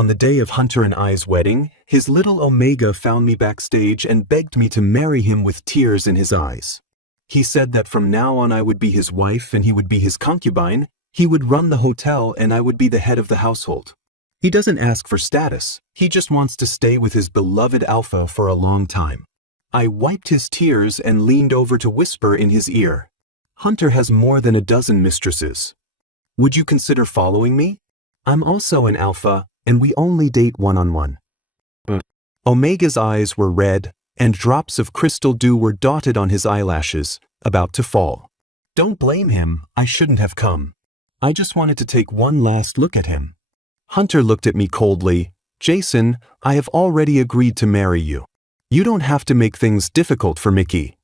On the day of Hunter and I's wedding, his little Omega found me backstage and begged me to marry him with tears in his eyes. He said that from now on I would be his wife and he would be his concubine, he would run the hotel and I would be the head of the household. He doesn't ask for status, he just wants to stay with his beloved Alpha for a long time. I wiped his tears and leaned over to whisper in his ear. Hunter has more than a dozen mistresses. Would you consider following me? I'm also an Alpha, and we only date one-on-one. Omega's eyes were red, and drops of crystal dew were dotted on his eyelashes, about to fall. Don't blame him, I shouldn't have come. I just wanted to take one last look at him. Hunter looked at me coldly. Jason, I have already agreed to marry you. You don't have to make things difficult for Mickey.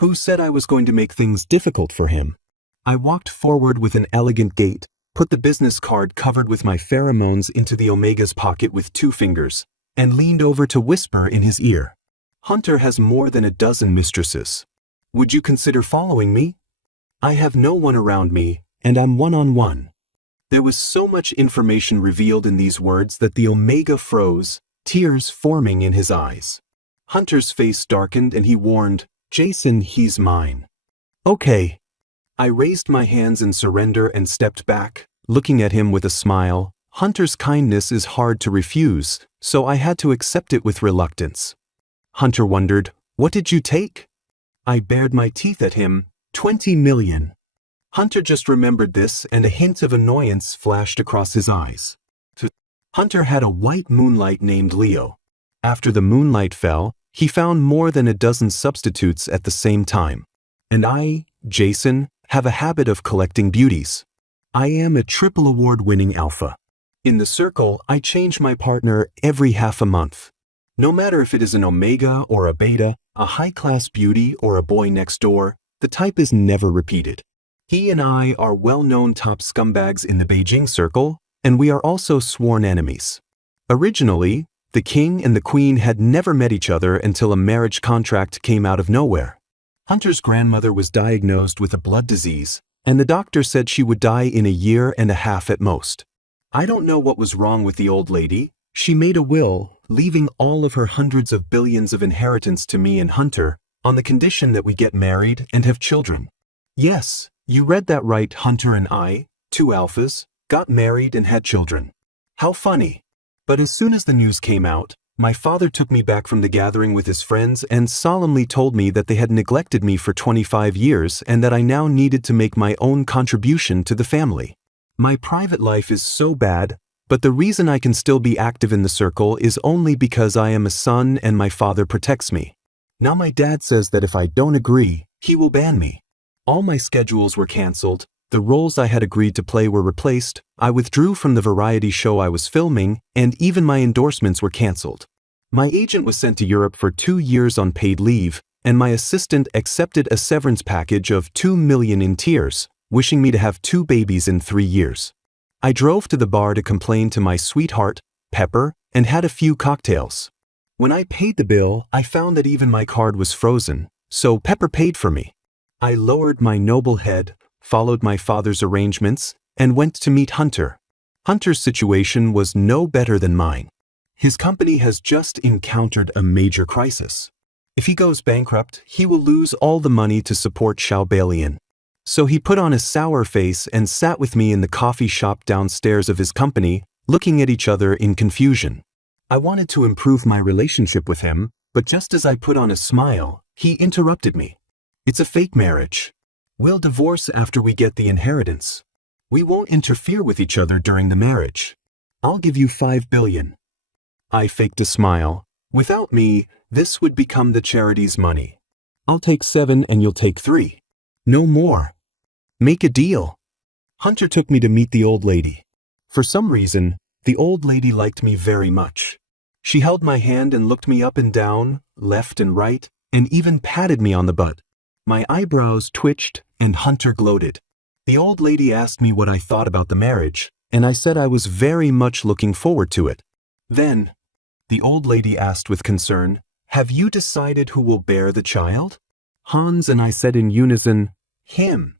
Who said I was going to make things difficult for him? I walked forward with an elegant gait, put the business card covered with my pheromones into the Omega's pocket with 2 fingers, and leaned over to whisper in his ear. Hunter has more than a dozen mistresses. Would you consider following me? I have no one around me, and I'm one-on-one. There was so much information revealed in these words that the Omega froze, tears forming in his eyes. Hunter's face darkened and he warned, Jason, he's mine. Okay. I raised my hands in surrender and stepped back, looking at him with a smile. Hunter's kindness is hard to refuse, so I had to accept it with reluctance. Hunter wondered, what did you take? I bared my teeth at him, 20 million. Hunter just remembered this and a hint of annoyance flashed across his eyes. Hunter had a white moonlight named Leo. After the moonlight fell, he found more than a dozen substitutes at the same time. And I, Jason, have a habit of collecting beauties. I am a triple award-winning Alpha. In the circle, I change my partner every half a month. No matter if it is an Omega or a Beta, a high-class beauty or a boy next door, the type is never repeated. He and I are well-known top scumbags in the Beijing circle, and we are also sworn enemies. Originally, the king and the queen had never met each other until a marriage contract came out of nowhere. Hunter's grandmother was diagnosed with a blood disease, and the doctor said she would die in a year and a half at most. I don't know what was wrong with the old lady. She made a will, leaving all of her hundreds of billions of inheritance to me and Hunter, on the condition that we get married and have children. Yes, you read that right. Hunter and I, 2 alphas, got married and had children. How funny. But as soon as the news came out, my father took me back from the gathering with his friends and solemnly told me that they had neglected me for 25 years and that I now needed to make my own contribution to the family. My private life is so bad, but the reason I can still be active in the circle is only because I am a son and my father protects me. Now my dad says that if I don't agree, he will ban me. All my schedules were cancelled, the roles I had agreed to play were replaced, I withdrew from the variety show I was filming, and even my endorsements were cancelled. My agent was sent to Europe for 2 years on paid leave, and my assistant accepted a severance package of 2 million in tears, wishing me to have 2 babies in 3 years. I drove to the bar to complain to my sweetheart, Pepper, and had a few cocktails. When I paid the bill, I found that even my card was frozen, so Pepper paid for me. I lowered my noble head, followed my father's arrangements, and went to meet Hunter. Hunter's situation was no better than mine. His company has just encountered a major crisis. If he goes bankrupt, he will lose all the money to support Xiaobalian. So he put on a sour face and sat with me in the coffee shop downstairs of his company, looking at each other in confusion. I wanted to improve my relationship with him, but just as I put on a smile, he interrupted me. It's a fake marriage. We'll divorce after we get the inheritance. We won't interfere with each other during the marriage. I'll give you 5 billion. I faked a smile. Without me, this would become the charity's money. I'll take 7 and you'll take 3. No more. Make a deal. Hunter took me to meet the old lady. For some reason, the old lady liked me very much. She held my hand and looked me up and down, left and right, and even patted me on the butt. My eyebrows twitched and Hunter gloated. The old lady asked me what I thought about the marriage, and I said I was very much looking forward to it. Then, the old lady asked with concern, "Have you decided who will bear the child?" Hans and I said in unison, "Him."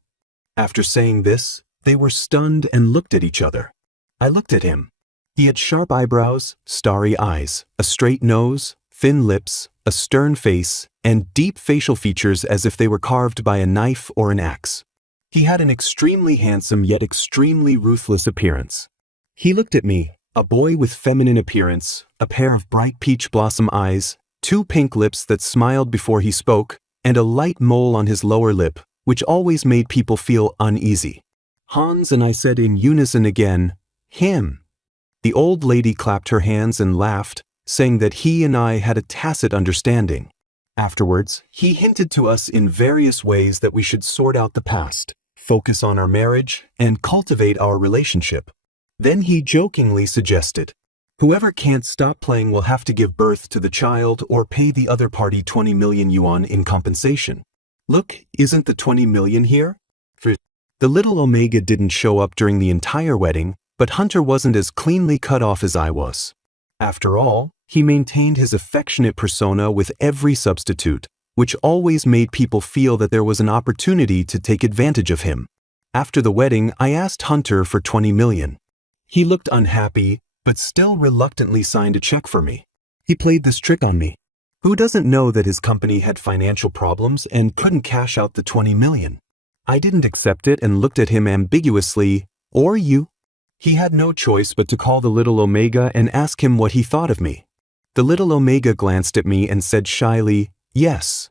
After saying this, they were stunned and looked at each other. I looked at him. He had sharp eyebrows, starry eyes, a straight nose, thin lips, a stern face, and deep facial features as if they were carved by a knife or an axe. He had an extremely handsome yet extremely ruthless appearance. He looked at me, a boy with feminine appearance, a pair of bright peach blossom eyes, two pink lips that smiled before he spoke, and a light mole on his lower lip, which always made people feel uneasy. Hans and I said in unison again, "Him." The old lady clapped her hands and laughed, saying that he and I had a tacit understanding. Afterwards, he hinted to us in various ways that we should sort out the past, focus on our marriage, and cultivate our relationship. Then he jokingly suggested, "Whoever can't stop playing will have to give birth to the child or pay the other party 20 million yuan in compensation. Look, isn't the 20 million here?" The little Omega didn't show up during the entire wedding, but Hunter wasn't as cleanly cut off as I was. After all, he maintained his affectionate persona with every substitute, which always made people feel that there was an opportunity to take advantage of him. After the wedding, I asked Hunter for 20 million. He looked unhappy, but still reluctantly signed a check for me. He played this trick on me. Who doesn't know that his company had financial problems and couldn't cash out the 20 million? I didn't accept it and looked at him ambiguously. "Or you?" He had no choice but to call the little Omega and ask him what he thought of me. The little Omega glanced at me and said shyly, "Yes."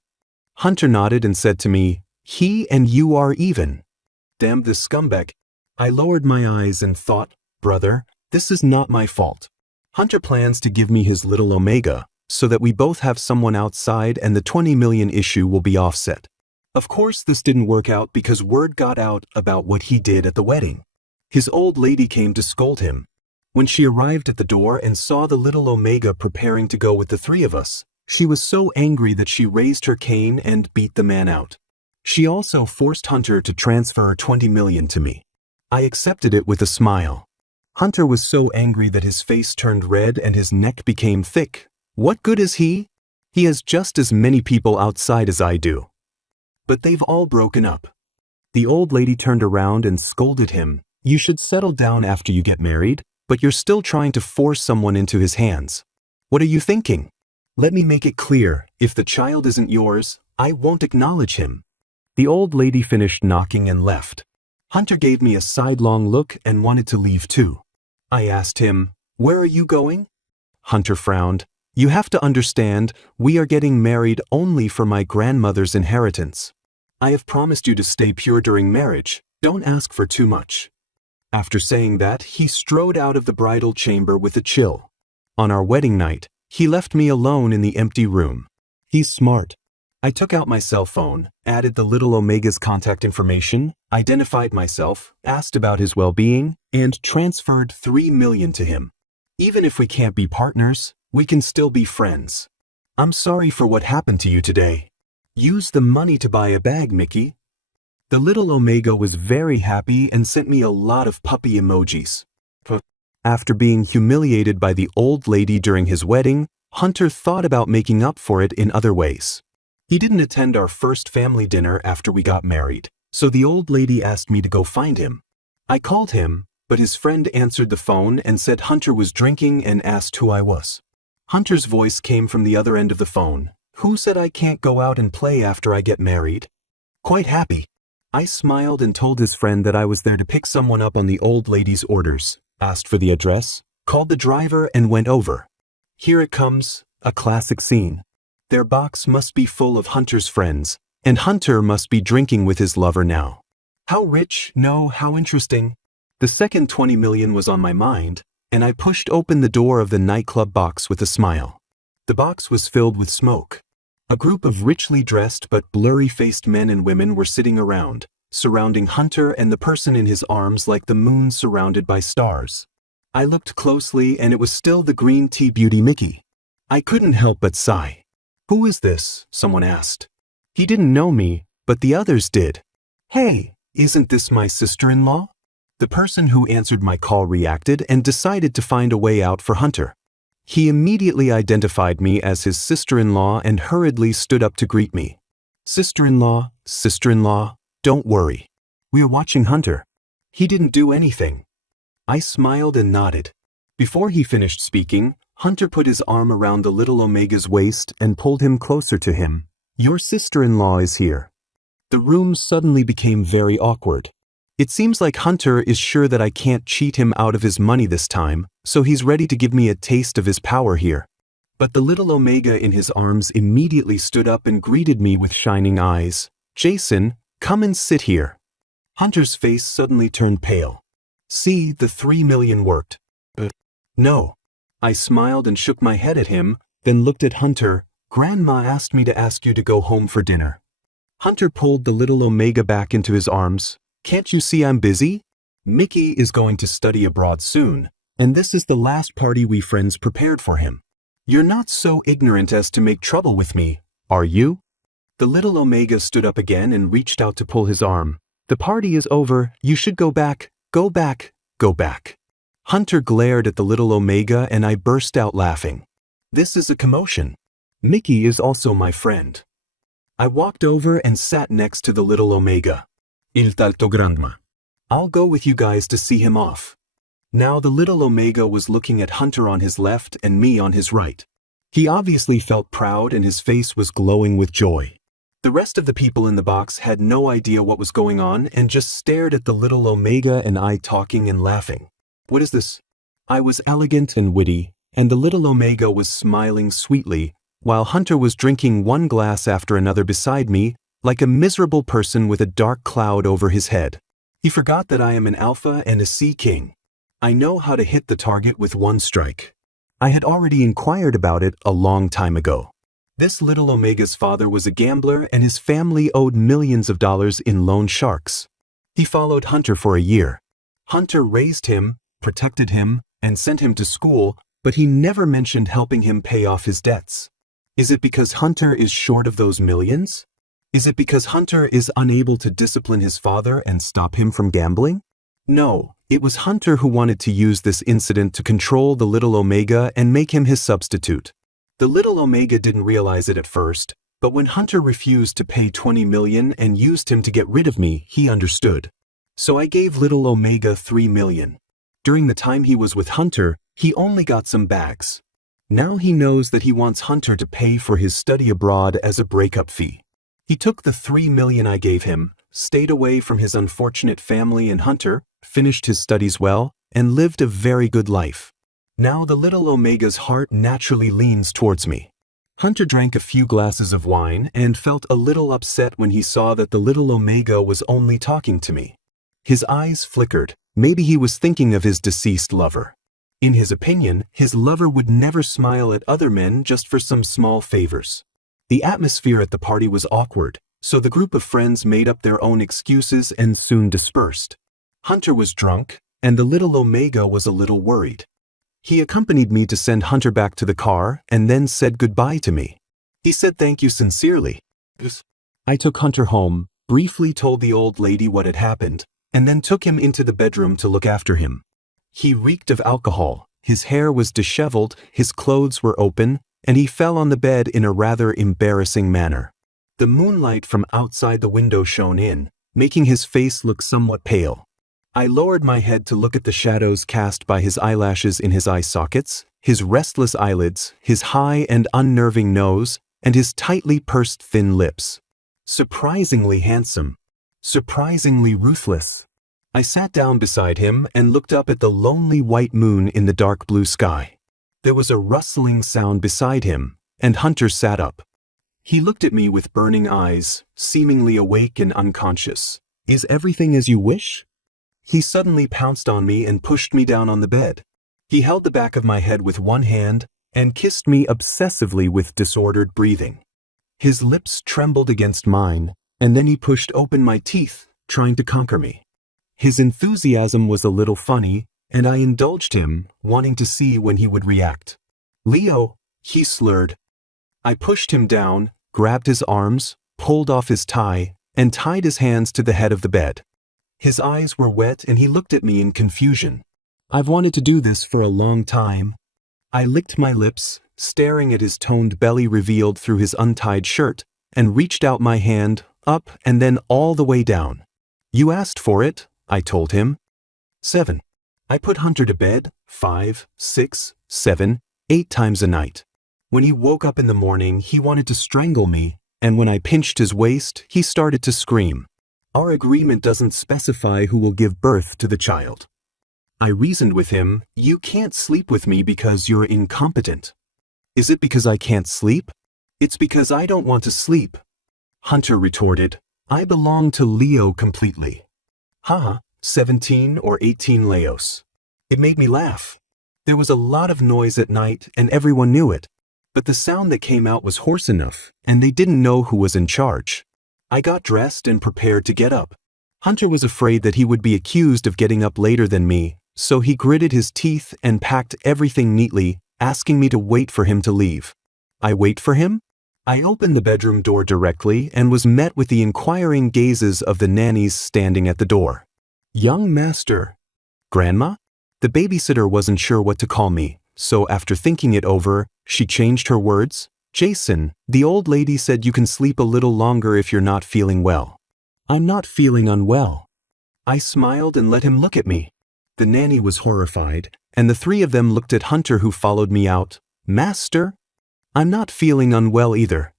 Hunter nodded and said to me, "He and you are even." Damn this scumbag. I lowered my eyes and thought, brother, this is not my fault. Hunter plans to give me his little Omega, so that we both have someone outside and the 20 million issue will be offset. Of course, this didn't work out because word got out about what he did at the wedding. His old lady came to scold him. When she arrived at the door and saw the little Omega preparing to go with the three of us, she was so angry that she raised her cane and beat the man out. She also forced Hunter to transfer 20 million to me. I accepted it with a smile. Hunter was so angry that his face turned red and his neck became thick. What good is he? He has just as many people outside as I do. But they've all broken up. The old lady turned around and scolded him. "You should settle down after you get married, but you're still trying to force someone into his hands. What are you thinking? Let me make it clear, if the child isn't yours, I won't acknowledge him." The old lady finished knocking and left. Hunter gave me a sidelong look and wanted to leave too. I asked him, "Where are you going?" Hunter frowned. "You have to understand, we are getting married only for my grandmother's inheritance. I have promised you to stay pure during marriage. Don't ask for too much." After saying that, he strode out of the bridal chamber with a chill. On our wedding night, he left me alone in the empty room. He's smart. I took out my cell phone, added the little Omega's contact information, identified myself, asked about his well-being, and transferred 3 million to him. Even if we can't be partners, we can still be friends. I'm sorry for what happened to you today. Use the money to buy a bag, Mickey. The little Omega was very happy and sent me a lot of puppy emojis. After being humiliated by the old lady during his wedding, Hunter thought about making up for it in other ways. He didn't attend our first family dinner after we got married, so the old lady asked me to go find him. I called him, but his friend answered the phone and said Hunter was drinking and asked who I was. Hunter's voice came from the other end of the phone. "Who said I can't go out and play after I get married?" Quite happy. I smiled and told his friend that I was there to pick someone up on the old lady's orders, asked for the address, called the driver and went over. Here it comes, a classic scene. Their box must be full of Hunter's friends, and Hunter must be drinking with his lover now. How rich, no, how interesting. The second 20 million was on my mind, and I pushed open the door of the nightclub box with a smile. The box was filled with smoke. A group of richly dressed but blurry-faced men and women were sitting around, surrounding Hunter and the person in his arms like the moon surrounded by stars. I looked closely and it was still the green tea beauty Mickey. I couldn't help but sigh. "Who is this?" someone asked. He didn't know me, but the others did. "Hey, isn't this my sister-in-law?" The person who answered my call reacted and decided to find a way out for Hunter. He immediately identified me as his sister-in-law and hurriedly stood up to greet me. Sister-in-law, don't worry. We are watching Hunter. He didn't do anything." I smiled and nodded. Before he finished speaking, Hunter put his arm around the little Omega's waist and pulled him closer to him. "Your sister-in-law is here." The room suddenly became very awkward. It seems like Hunter is sure that I can't cheat him out of his money this time, so he's ready to give me a taste of his power here. But the little Omega in his arms immediately stood up and greeted me with shining eyes. "Jason, come and sit here." Hunter's face suddenly turned pale. "See, the 3 million worked." "No." I smiled and shook my head at him, then looked at Hunter. "Grandma asked me to ask you to go home for dinner." Hunter pulled the little Omega back into his arms. "Can't you see I'm busy? Mickey is going to study abroad soon, and this is the last party we friends prepared for him. You're not so ignorant as to make trouble with me, are you?" The little Omega stood up again and reached out to pull his arm. "The party is over. You should go back, go back, go back." Hunter glared at the little Omega and I burst out laughing. This is a commotion. Mickey is also my friend. I walked over and sat next to the little Omega. "Il talto grandma. I'll go with you guys to see him off." Now the little Omega was looking at Hunter on his left and me on his right. He obviously felt proud and his face was glowing with joy. The rest of the people in the box had no idea what was going on and just stared at the little Omega and I talking and laughing. "What is this?" I was elegant and witty, and the little Omega was smiling sweetly, while Hunter was drinking one glass after another beside me, like a miserable person with a dark cloud over his head. He forgot that I am an alpha and a sea king. I know how to hit the target with one strike. I had already inquired about it a long time ago. This little Omega's father was a gambler and his family owed millions of dollars in loan sharks. He followed Hunter for a year. Hunter raised him, protected him, and sent him to school, but he never mentioned helping him pay off his debts. Is it because Hunter is short of those millions? Is it because Hunter is unable to discipline his father and stop him from gambling? No, it was Hunter who wanted to use this incident to control the little Omega and make him his substitute. The little Omega didn't realize it at first, but when Hunter refused to pay 20 million and used him to get rid of me, he understood. So I gave little Omega 3 million. During the time he was with Hunter, he only got some bags. Now he knows that he wants Hunter to pay for his study abroad as a breakup fee. He took the 3 million I gave him, stayed away from his unfortunate family and Hunter, finished his studies well, and lived a very good life. Now the little Omega's heart naturally leans towards me. Hunter drank a few glasses of wine and felt a little upset when he saw that the little Omega was only talking to me. His eyes flickered. Maybe he was thinking of his deceased lover. In his opinion, his lover would never smile at other men just for some small favors. The atmosphere at the party was awkward, so the group of friends made up their own excuses and soon dispersed. Hunter was drunk, and the little Omega was a little worried. He accompanied me to send Hunter back to the car and then said goodbye to me. He said thank you sincerely. I took Hunter home, briefly told the old lady what had happened, and then took him into the bedroom to look after him. He reeked of alcohol, his hair was disheveled, his clothes were open, and he fell on the bed in a rather embarrassing manner. The moonlight from outside the window shone in, making his face look somewhat pale. I lowered my head to look at the shadows cast by his eyelashes in his eye sockets, his restless eyelids, his high and unnerving nose, and his tightly pursed thin lips. Surprisingly handsome. Surprisingly ruthless. I sat down beside him and looked up at the lonely white moon in the dark blue sky. There was a rustling sound beside him, and Hunter sat up. He looked at me with burning eyes, seemingly awake and unconscious. "Is everything as you wish?" He suddenly pounced on me and pushed me down on the bed. He held the back of my head with one hand and kissed me obsessively with disordered breathing. His lips trembled against mine, and then he pushed open my teeth, trying to conquer me. His enthusiasm was a little funny, and I indulged him, wanting to see when he would react. "Leo," he slurred. I pushed him down, grabbed his arms, pulled off his tie, and tied his hands to the head of the bed. His eyes were wet and he looked at me in confusion. I've wanted to do this for a long time. I licked my lips, staring at his toned belly revealed through his untied shirt, and reached out my hand, up and then all the way down. "You asked for it," I told him. 7. I put Hunter to bed, 5, 6, 7, 8 times a night. When he woke up in the morning, he wanted to strangle me, and when I pinched his waist, he started to scream. Our agreement doesn't specify who will give birth to the child. I reasoned with him, you can't sleep with me because you're incompetent. Is it because I can't sleep? It's because I don't want to sleep. Hunter retorted, I belong to Leo completely. Haha, 17 or 18 Leos. It made me laugh. There was a lot of noise at night and everyone knew it, but the sound that came out was hoarse enough and they didn't know who was in charge. I got dressed and prepared to get up. Hunter was afraid that he would be accused of getting up later than me, so he gritted his teeth and packed everything neatly, asking me to wait for him to leave. I wait for him? I opened the bedroom door directly and was met with the inquiring gazes of the nannies standing at the door. Young master. Grandma? The babysitter wasn't sure what to call me, so after thinking it over, she changed her words. Jason, the old lady said you can sleep a little longer if you're not feeling well. I'm not feeling unwell. I smiled and let him look at me. The nanny was horrified, and the three of them looked at Hunter, who followed me out. Master? I'm not feeling unwell either.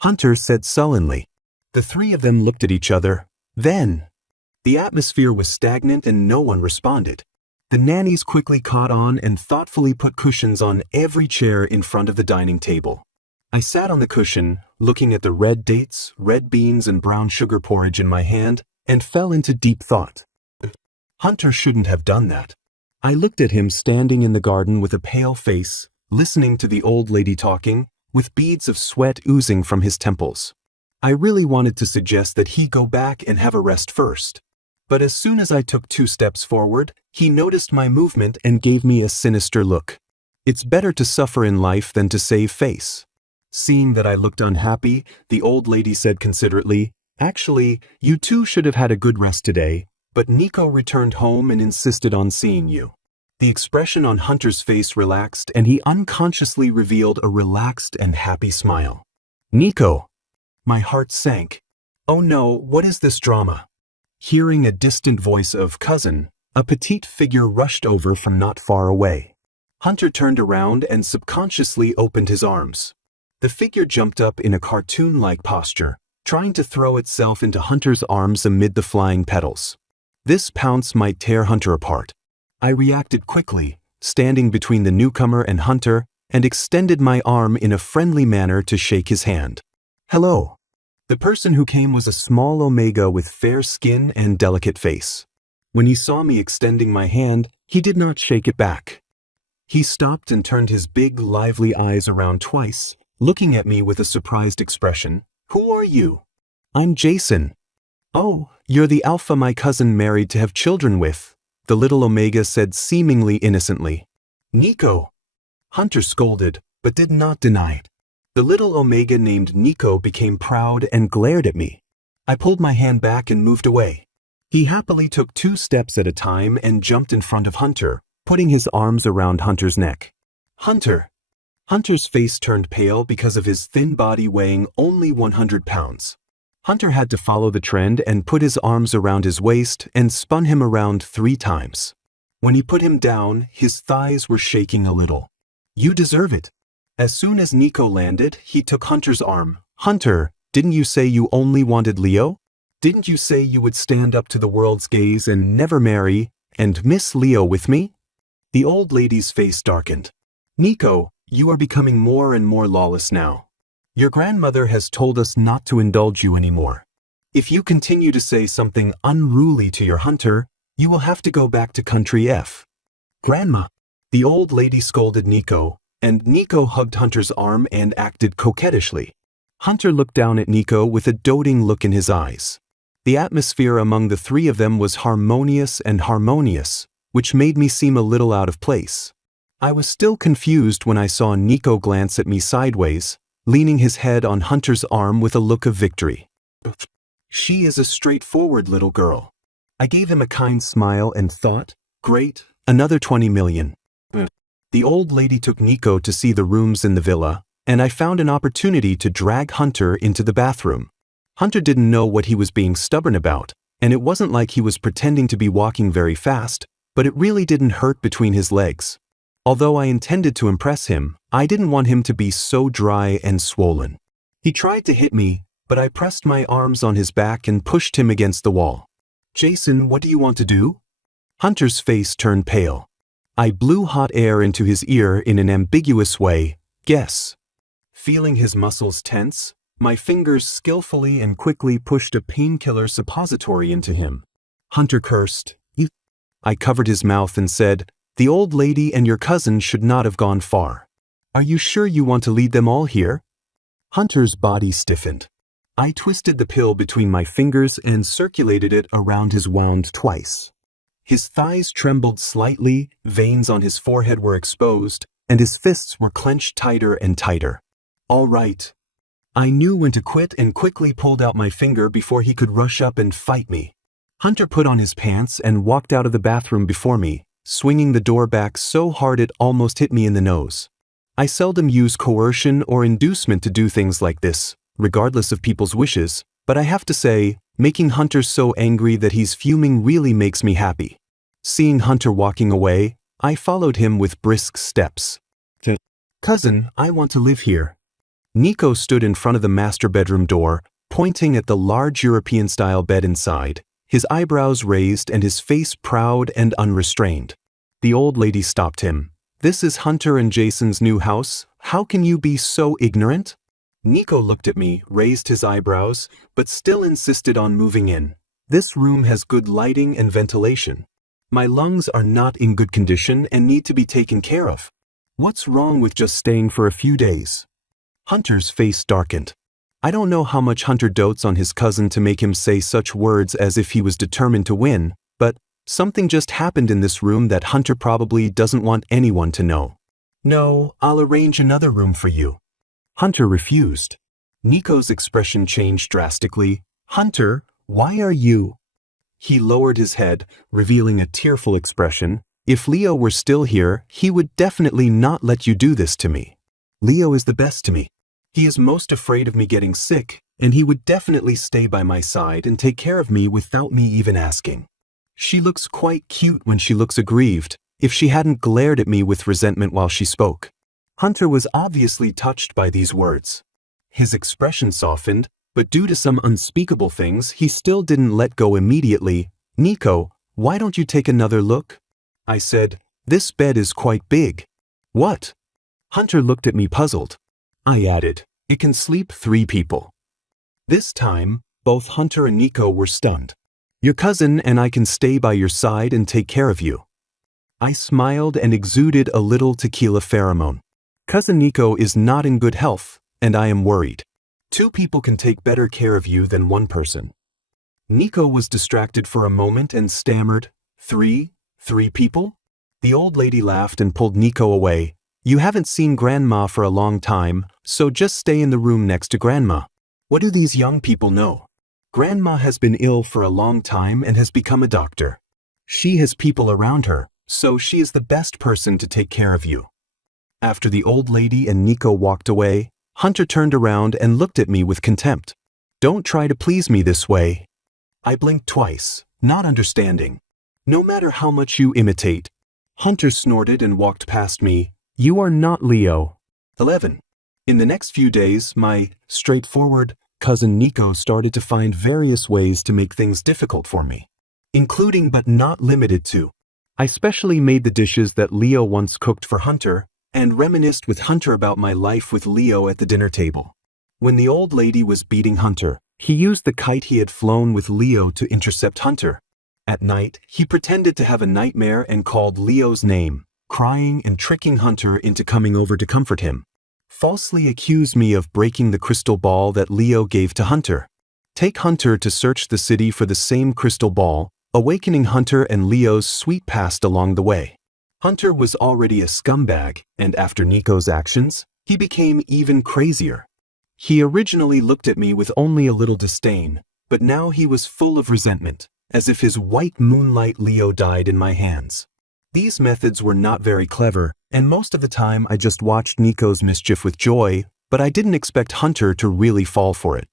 Hunter said sullenly. The three of them looked at each other. Then, the atmosphere was stagnant and no one responded. The nannies quickly caught on and thoughtfully put cushions on every chair in front of the dining table. I sat on the cushion, looking at the red dates, red beans, and brown sugar porridge in my hand, and fell into deep thought. Hunter shouldn't have done that. I looked at him standing in the garden with a pale face, listening to the old lady talking, with beads of sweat oozing from his temples. I really wanted to suggest that he go back and have a rest first. But as soon as I took 2 steps forward, he noticed my movement and gave me a sinister look. It's better to suffer in life than to save face. Seeing that I looked unhappy, the old lady said considerately, Actually, you two should have had a good rest today, but Nico returned home and insisted on seeing you. The expression on Hunter's face relaxed and he unconsciously revealed a relaxed and happy smile. Nico! My heart sank. Oh no, what is this drama? Hearing a distant voice of cousin, a petite figure rushed over from not far away. Hunter turned around and subconsciously opened his arms. The figure jumped up in a cartoon-like posture, trying to throw itself into Hunter's arms amid the flying petals. This pounce might tear Hunter apart. I reacted quickly, standing between the newcomer and Hunter, and extended my arm in a friendly manner to shake his hand. Hello. The person who came was a small Omega with fair skin and delicate face. When he saw me extending my hand, he did not shake it back. He stopped and turned his big, lively eyes around twice, looking at me with a surprised expression. Who are you? I'm Jason. Oh, you're the alpha my cousin married to have children with, the little Omega said seemingly innocently. Nico. Hunter scolded, but did not deny it. The little Omega named Nico became proud and glared at me. I pulled my hand back and moved away. He happily took 2 steps at a time and jumped in front of Hunter, putting his arms around Hunter's neck. Hunter. Hunter's face turned pale because of his thin body weighing only 100 pounds. Hunter had to follow the trend and put his arms around his waist and spun him around 3 times. When he put him down, his thighs were shaking a little. You deserve it. As soon as Nico landed, he took Hunter's arm. Hunter, didn't you say you only wanted Leo? Didn't you say you would stand up to the world's gaze and never marry, and miss Leo with me? The old lady's face darkened. Nico, you are becoming more and more lawless now. Your grandmother has told us not to indulge you anymore. If you continue to say something unruly to your Hunter, you will have to go back to country F. Grandma, the old lady scolded Nico, and Nico hugged Hunter's arm and acted coquettishly. Hunter looked down at Nico with a doting look in his eyes. The atmosphere among the 3 of them was harmonious, which made me seem a little out of place. I was still confused when I saw Nico glance at me sideways, leaning his head on Hunter's arm with a look of victory. She is a straightforward little girl. I gave him a kind smile and thought, great, another 20 million. The old lady took Nico to see the rooms in the villa, and I found an opportunity to drag Hunter into the bathroom. Hunter didn't know what he was being stubborn about, and it wasn't like he was pretending to be walking very fast, but it really didn't hurt between his legs. Although I intended to impress him, I didn't want him to be so dry and swollen. He tried to hit me, but I pressed my arms on his back and pushed him against the wall. "Jason, what do you want to do?" Hunter's face turned pale. I blew hot air into his ear in an ambiguous way. "Guess." Feeling his muscles tense, my fingers skillfully and quickly pushed a painkiller suppository into him. Hunter cursed. I covered his mouth and said, "The old lady and your cousin should not have gone far. Are you sure you want to lead them all here?" Hunter's body stiffened. I twisted the pill between my fingers and circulated it around his wound twice. His thighs trembled slightly, veins on his forehead were exposed, and his fists were clenched tighter and tighter. "All right." I knew when to quit and quickly pulled out my finger before he could rush up and fight me. Hunter put on his pants and walked out of the bathroom before me, swinging the door back so hard it almost hit me in the nose. I seldom use coercion or inducement to do things like this, regardless of people's wishes, but I have to say, making Hunter so angry that he's fuming really makes me happy. Seeing Hunter walking away, I followed him with brisk steps. "Cousin, I want to live here." Nico stood in front of the master bedroom door, pointing at the large European-style bed inside, his eyebrows raised and his face proud and unrestrained. The old lady stopped him. "This is Hunter and Jason's new house. How can you be so ignorant?" Nico looked at me, raised his eyebrows, but still insisted on moving in. "This room has good lighting and ventilation. My lungs are not in good condition and need to be taken care of. What's wrong with just staying for a few days?" Hunter's face darkened. I don't know how much Hunter dotes on his cousin to make him say such words as if he was determined to win, but something just happened in this room that Hunter probably doesn't want anyone to know. "No, I'll arrange another room for you." Hunter refused. Nico's expression changed drastically. "Hunter, why are you?" He lowered his head, revealing a tearful expression. "If Leo were still here, he would definitely not let you do this to me. Leo is the best to me. He is most afraid of me getting sick, and he would definitely stay by my side and take care of me without me even asking. She looks quite cute when she looks aggrieved, if she hadn't glared at me with resentment while she spoke." Hunter was obviously touched by these words. His expression softened, but due to some unspeakable things, he still didn't let go immediately. "Nico, why don't you take another look?" I said, "This bed is quite big." "What?" Hunter looked at me puzzled. I added, "It can sleep 3 people. This time, both Hunter and Nico were stunned. "Your cousin and I can stay by your side and take care of you." I smiled and exuded a little tequila pheromone. "Cousin Nico is not in good health, and I am worried. 2 people can take better care of you than 1 person. Nico was distracted for a moment and stammered, Three people?" The old lady laughed and pulled Nico away. "You haven't seen Grandma for a long time, so just stay in the room next to Grandma. What do these young people know? Grandma has been ill for a long time and has become a doctor. She has people around her, so she is the best person to take care of you." After the old lady and Nico walked away, Hunter turned around and looked at me with contempt. "Don't try to please me this way." I blinked twice, not understanding. "No matter how much you imitate." Hunter snorted and walked past me. "You are not Leo." 11. In the next few days, my straightforward cousin Nico started to find various ways to make things difficult for me, including but not limited to. I specially made the dishes that Leo once cooked for Hunter and reminisced with Hunter about my life with Leo at the dinner table. When the old lady was beating Hunter, he used the kite he had flown with Leo to intercept Hunter. At night, he pretended to have a nightmare and called Leo's name, crying and tricking Hunter into coming over to comfort him. Falsely accused me of breaking the crystal ball that Leo gave to Hunter. Take Hunter to search the city for the same crystal ball, awakening Hunter and Leo's sweet past along the way. Hunter was already a scumbag, and after Nico's actions, he became even crazier. He originally looked at me with only a little disdain, but now he was full of resentment, as if his white moonlight Leo died in my hands. These methods were not very clever, and most of the time I just watched Nico's mischief with joy, but I didn't expect Hunter to really fall for it.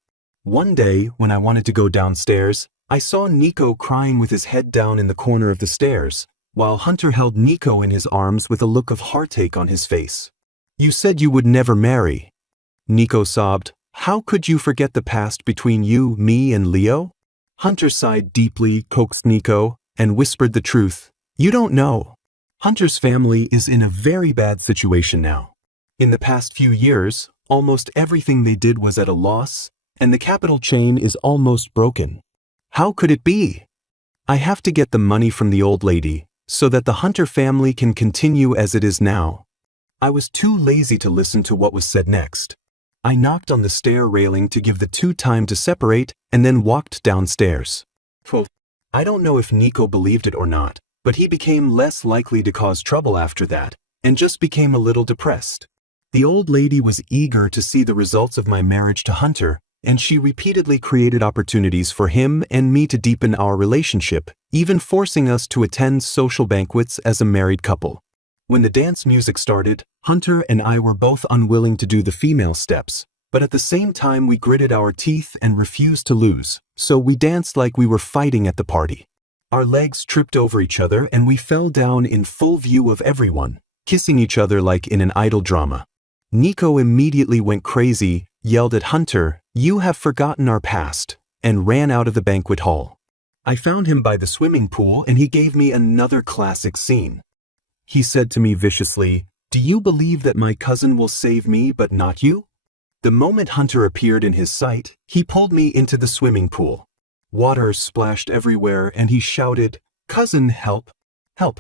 One day, when I wanted to go downstairs, I saw Nico crying with his head down in the corner of the stairs. while Hunter held Nico in his arms with a look of heartache on his face. "You said you would never marry." Nico sobbed. "How could you forget the past between you, me, and Leo?" Hunter sighed deeply, coaxed Nico, and whispered the truth. "You don't know. Hunter's family is in a very bad situation now. In the past few years, almost everything they did was at a loss, and the capital chain is almost broken. How could it be? I have to get the money from the old lady, so that the Hunter family can continue as it is now." I was too lazy to listen to what was said next. I knocked on the stair railing to give the two time to separate and then walked downstairs. I don't know if Nico believed it or not, but he became less likely to cause trouble after that, and just became a little depressed. The old lady was eager to see the results of my marriage to Hunter, and she repeatedly created opportunities for him and me to deepen our relationship, even forcing us to attend social banquets as a married couple. When the dance music started, Hunter and I were both unwilling to do the female steps, but at the same time we gritted our teeth and refused to lose, so we danced like we were fighting at the party. Our legs tripped over each other and we fell down in full view of everyone, kissing each other like in an idol drama. Nico immediately went crazy, yelled at Hunter, "You have forgotten our past," and ran out of the banquet hall. I found him by the swimming pool and he gave me another classic scene. He said to me viciously, "Do you believe that my cousin will save me but not you?" The moment Hunter appeared in his sight, he pulled me into the swimming pool. Water splashed everywhere and he shouted, "Cousin, help! Help!"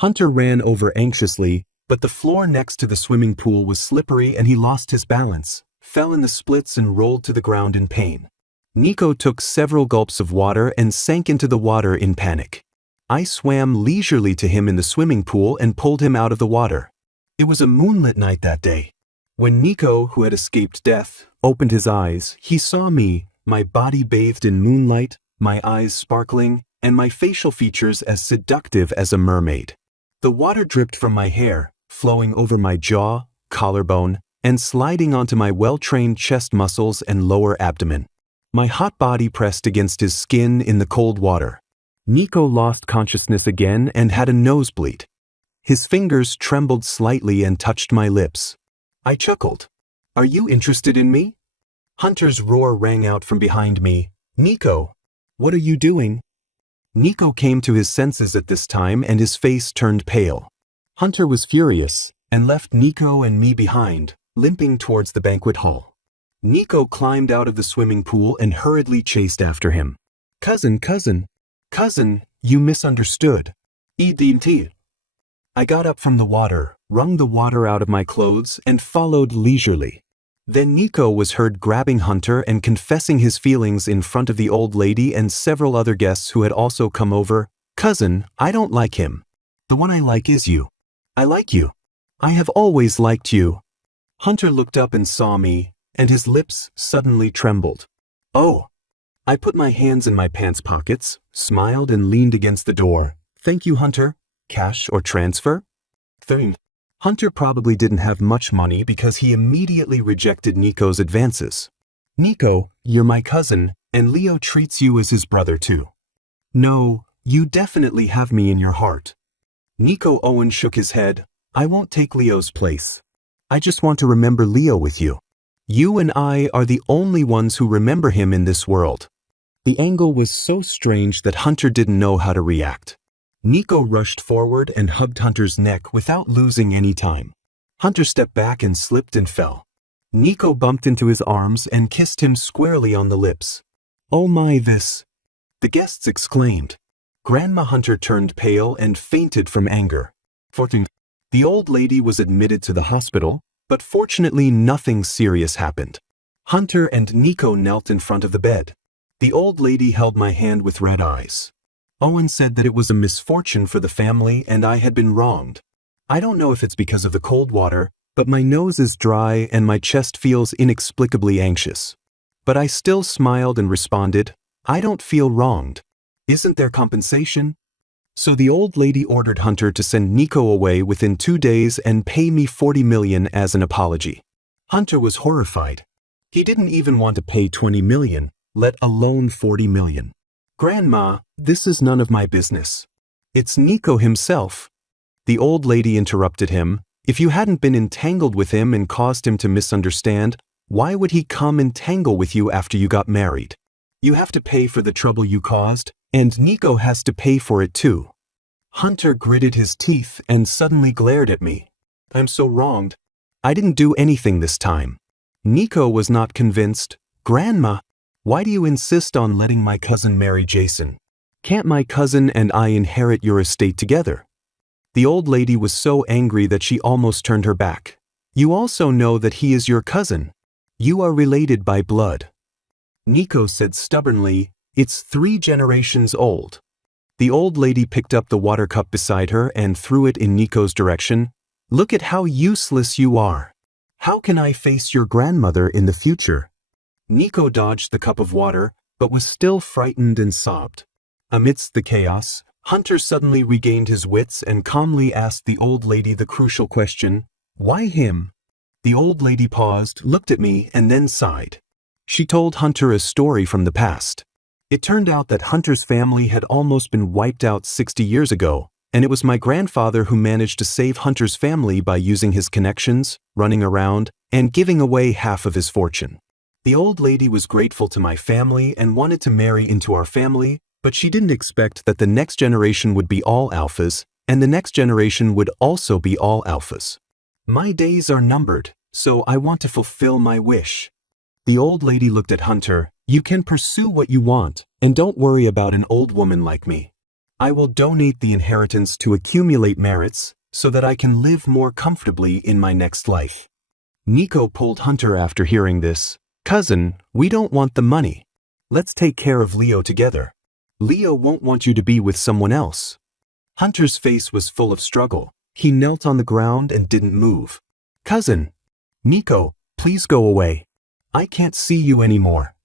Hunter ran over anxiously, but the floor next to the swimming pool was slippery and he lost his balance, fell in the splits and rolled to the ground in pain. Nico took several gulps of water and sank into the water in panic. I swam leisurely to him in the swimming pool and pulled him out of the water. It was a moonlit night that day. When Nico, who had escaped death, opened his eyes, he saw me, my body bathed in moonlight, my eyes sparkling, and my facial features as seductive as a mermaid. The water dripped from my hair, flowing over my jaw, collarbone, and sliding onto my well-trained chest muscles and lower abdomen. My hot body pressed against his skin in the cold water. Nico lost consciousness again and had a nosebleed. His fingers trembled slightly and touched my lips. I chuckled. "Are you interested in me?" Hunter's roar rang out from behind me. "Nico, what are you doing?" Nico came to his senses at this time and his face turned pale. Hunter was furious and left Nico and me behind, limping towards the banquet hall. Nico climbed out of the swimming pool and hurriedly chased after him. Cousin, you misunderstood. EDT. I got up from the water, wrung the water out of my clothes, and followed leisurely. Then Nico was heard grabbing Hunter and confessing his feelings in front of the old lady and several other guests who had also come over. "Cousin, I don't like him. The one I like is you. I like you. I have always liked you." Hunter looked up and saw me, and his lips suddenly trembled. "Oh." I put my hands in my pants pockets, smiled and leaned against the door. "Thank you, Hunter. Cash or transfer?" Hunter probably didn't have much money because he immediately rejected Nico's advances. "Nico, you're my cousin, and Leo treats you as his brother too." "No, you definitely have me in your heart." Nico Owen shook his head. "I won't take Leo's place. I just want to remember Leo with you. You and I are the only ones who remember him in this world." The angle was so strange that Hunter didn't know how to react. Nico rushed forward and hugged Hunter's neck without losing any time. Hunter stepped back and slipped and fell. Nico bumped into his arms and kissed him squarely on the lips. "Oh my, this!" the guests exclaimed. Grandma Hunter turned pale and fainted from anger. The old lady was admitted to the hospital, but fortunately nothing serious happened. Hunter and Nico knelt in front of the bed. The old lady held my hand with red eyes. Owen said that it was a misfortune for the family and I had been wronged. I don't know if it's because of the cold water, but my nose is dry and my chest feels inexplicably anxious. But I still smiled and responded, "I don't feel wronged. Isn't there compensation?" So the old lady ordered Hunter to send Nico away within 2 days and pay me $40 million as an apology. Hunter was horrified. He didn't even want to pay $20 million, let alone $40 million. "Grandma, this is none of my business. It's Nico himself. The old lady interrupted him. If you hadn't been entangled with him and caused him to misunderstand, why would he come and tangle with you after you got married? You have to pay for the trouble you caused, and Nico has to pay for it too. Hunter gritted his teeth and suddenly glared at me. I'm so wronged. I didn't do anything this time. Nico was not convinced. Grandma, why do you insist on letting my cousin marry Jason? Can't my cousin and I inherit your estate together? The old lady was so angry that she almost turned her back. You also know that he is your cousin. You are related by blood. Nico said stubbornly, it's 3 generations old. The old lady picked up the water cup beside her and threw it in Nico's direction. Look at how useless you are. How can I face your grandmother in the future? Nico dodged the cup of water, but was still frightened and sobbed. Amidst the chaos, Hunter suddenly regained his wits and calmly asked the old lady the crucial question, why him? The old lady paused, looked at me, and then sighed. She told Hunter a story from the past. It turned out that Hunter's family had almost been wiped out 60 years ago, and it was my grandfather who managed to save Hunter's family by using his connections, running around, and giving away half of his fortune. The old lady was grateful to my family and wanted to marry into our family, but she didn't expect that the next generation would be all alphas, and the next generation would also be all alphas. My days are numbered, so I want to fulfill my wish. The old lady looked at Hunter. You can pursue what you want, and don't worry about an old woman like me. I will donate the inheritance to accumulate merits so that I can live more comfortably in my next life. Nico pulled Hunter after hearing this. Cousin, we don't want the money. Let's take care of Leo together. Leo won't want you to be with someone else. Hunter's face was full of struggle. He knelt on the ground and didn't move. Cousin. Nico, please go away. I can't see you anymore.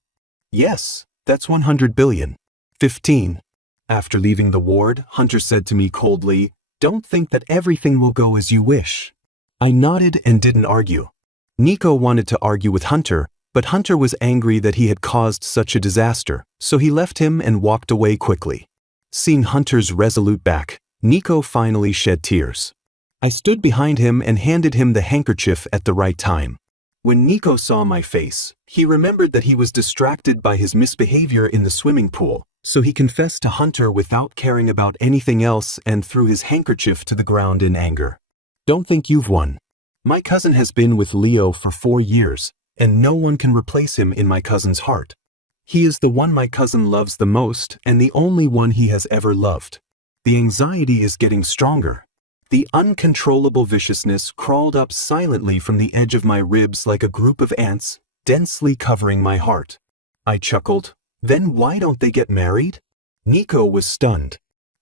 Yes, that's 100 billion. 15. After leaving the ward, Hunter said to me coldly, don't think that everything will go as you wish. I nodded and didn't argue. Nico wanted to argue with Hunter, but Hunter was angry that he had caused such a disaster, so he left him and walked away quickly. Seeing Hunter's resolute back, Nico finally shed tears. I stood behind him and handed him the handkerchief at the right time. When Nico saw my face, he remembered that he was distracted by his misbehavior in the swimming pool, so he confessed to Hunter without caring about anything else and threw his handkerchief to the ground in anger. Don't think you've won. My cousin has been with Leo for 4 years, and no one can replace him in my cousin's heart. He is the one my cousin loves the most and the only one he has ever loved. The anxiety is getting stronger. The uncontrollable viciousness crawled up silently from the edge of my ribs like a group of ants, densely covering my heart. I chuckled. Then why don't they get married? Nico was stunned.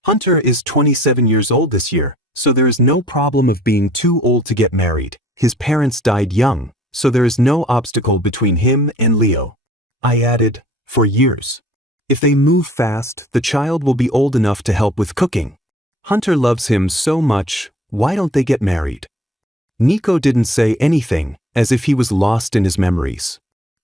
Hunter is 27 years old this year, so there is no problem of being too old to get married. His parents died young, so there is no obstacle between him and Leo. I added, for years. If they move fast, the child will be old enough to help with cooking. Hunter loves him so much, why don't they get married? Nico didn't say anything, as if he was lost in his memories.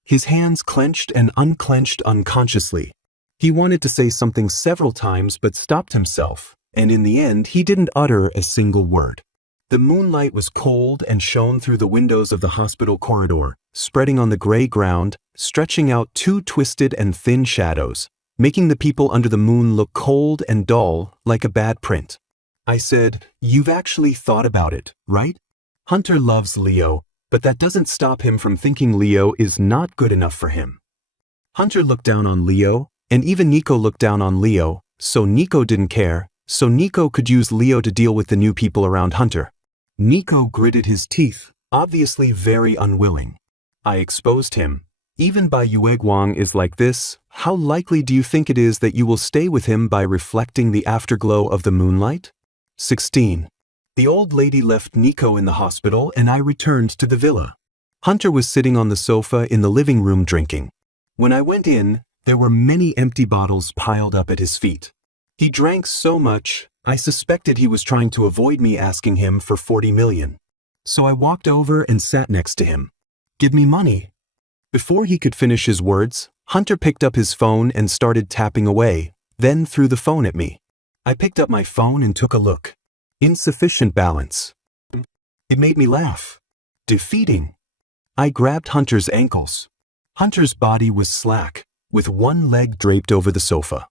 His hands clenched and unclenched unconsciously. He wanted to say something several times but stopped himself, and in the end he didn't utter a single word. The moonlight was cold and shone through the windows of the hospital corridor, spreading on the gray ground, stretching out 2 twisted and thin shadows, making the people under the moon look cold and dull like a bad print. I said, you've actually thought about it, right? Hunter loves Leo, but that doesn't stop him from thinking Leo is not good enough for him. Hunter looked down on Leo, and even Nico looked down on Leo, so Nico didn't care, so Nico could use Leo to deal with the new people around Hunter. Nico gritted his teeth, obviously very unwilling. I exposed him. Even Bai Yueguang is like this, how likely do you think it is that you will stay with him by reflecting the afterglow of the moonlight? 16. The old lady left Nico in the hospital and I returned to the villa. Hunter was sitting on the sofa in the living room drinking. When I went in, there were many empty bottles piled up at his feet. He drank so much, I suspected he was trying to avoid me asking him for 40 million. So I walked over and sat next to him. Give me money. Before he could finish his words, Hunter picked up his phone and started tapping away, then threw the phone at me. I picked up my phone and took a look. Insufficient balance. It made me laugh. Defeating. I grabbed Hunter's ankles. Hunter's body was slack, with one leg draped over the sofa.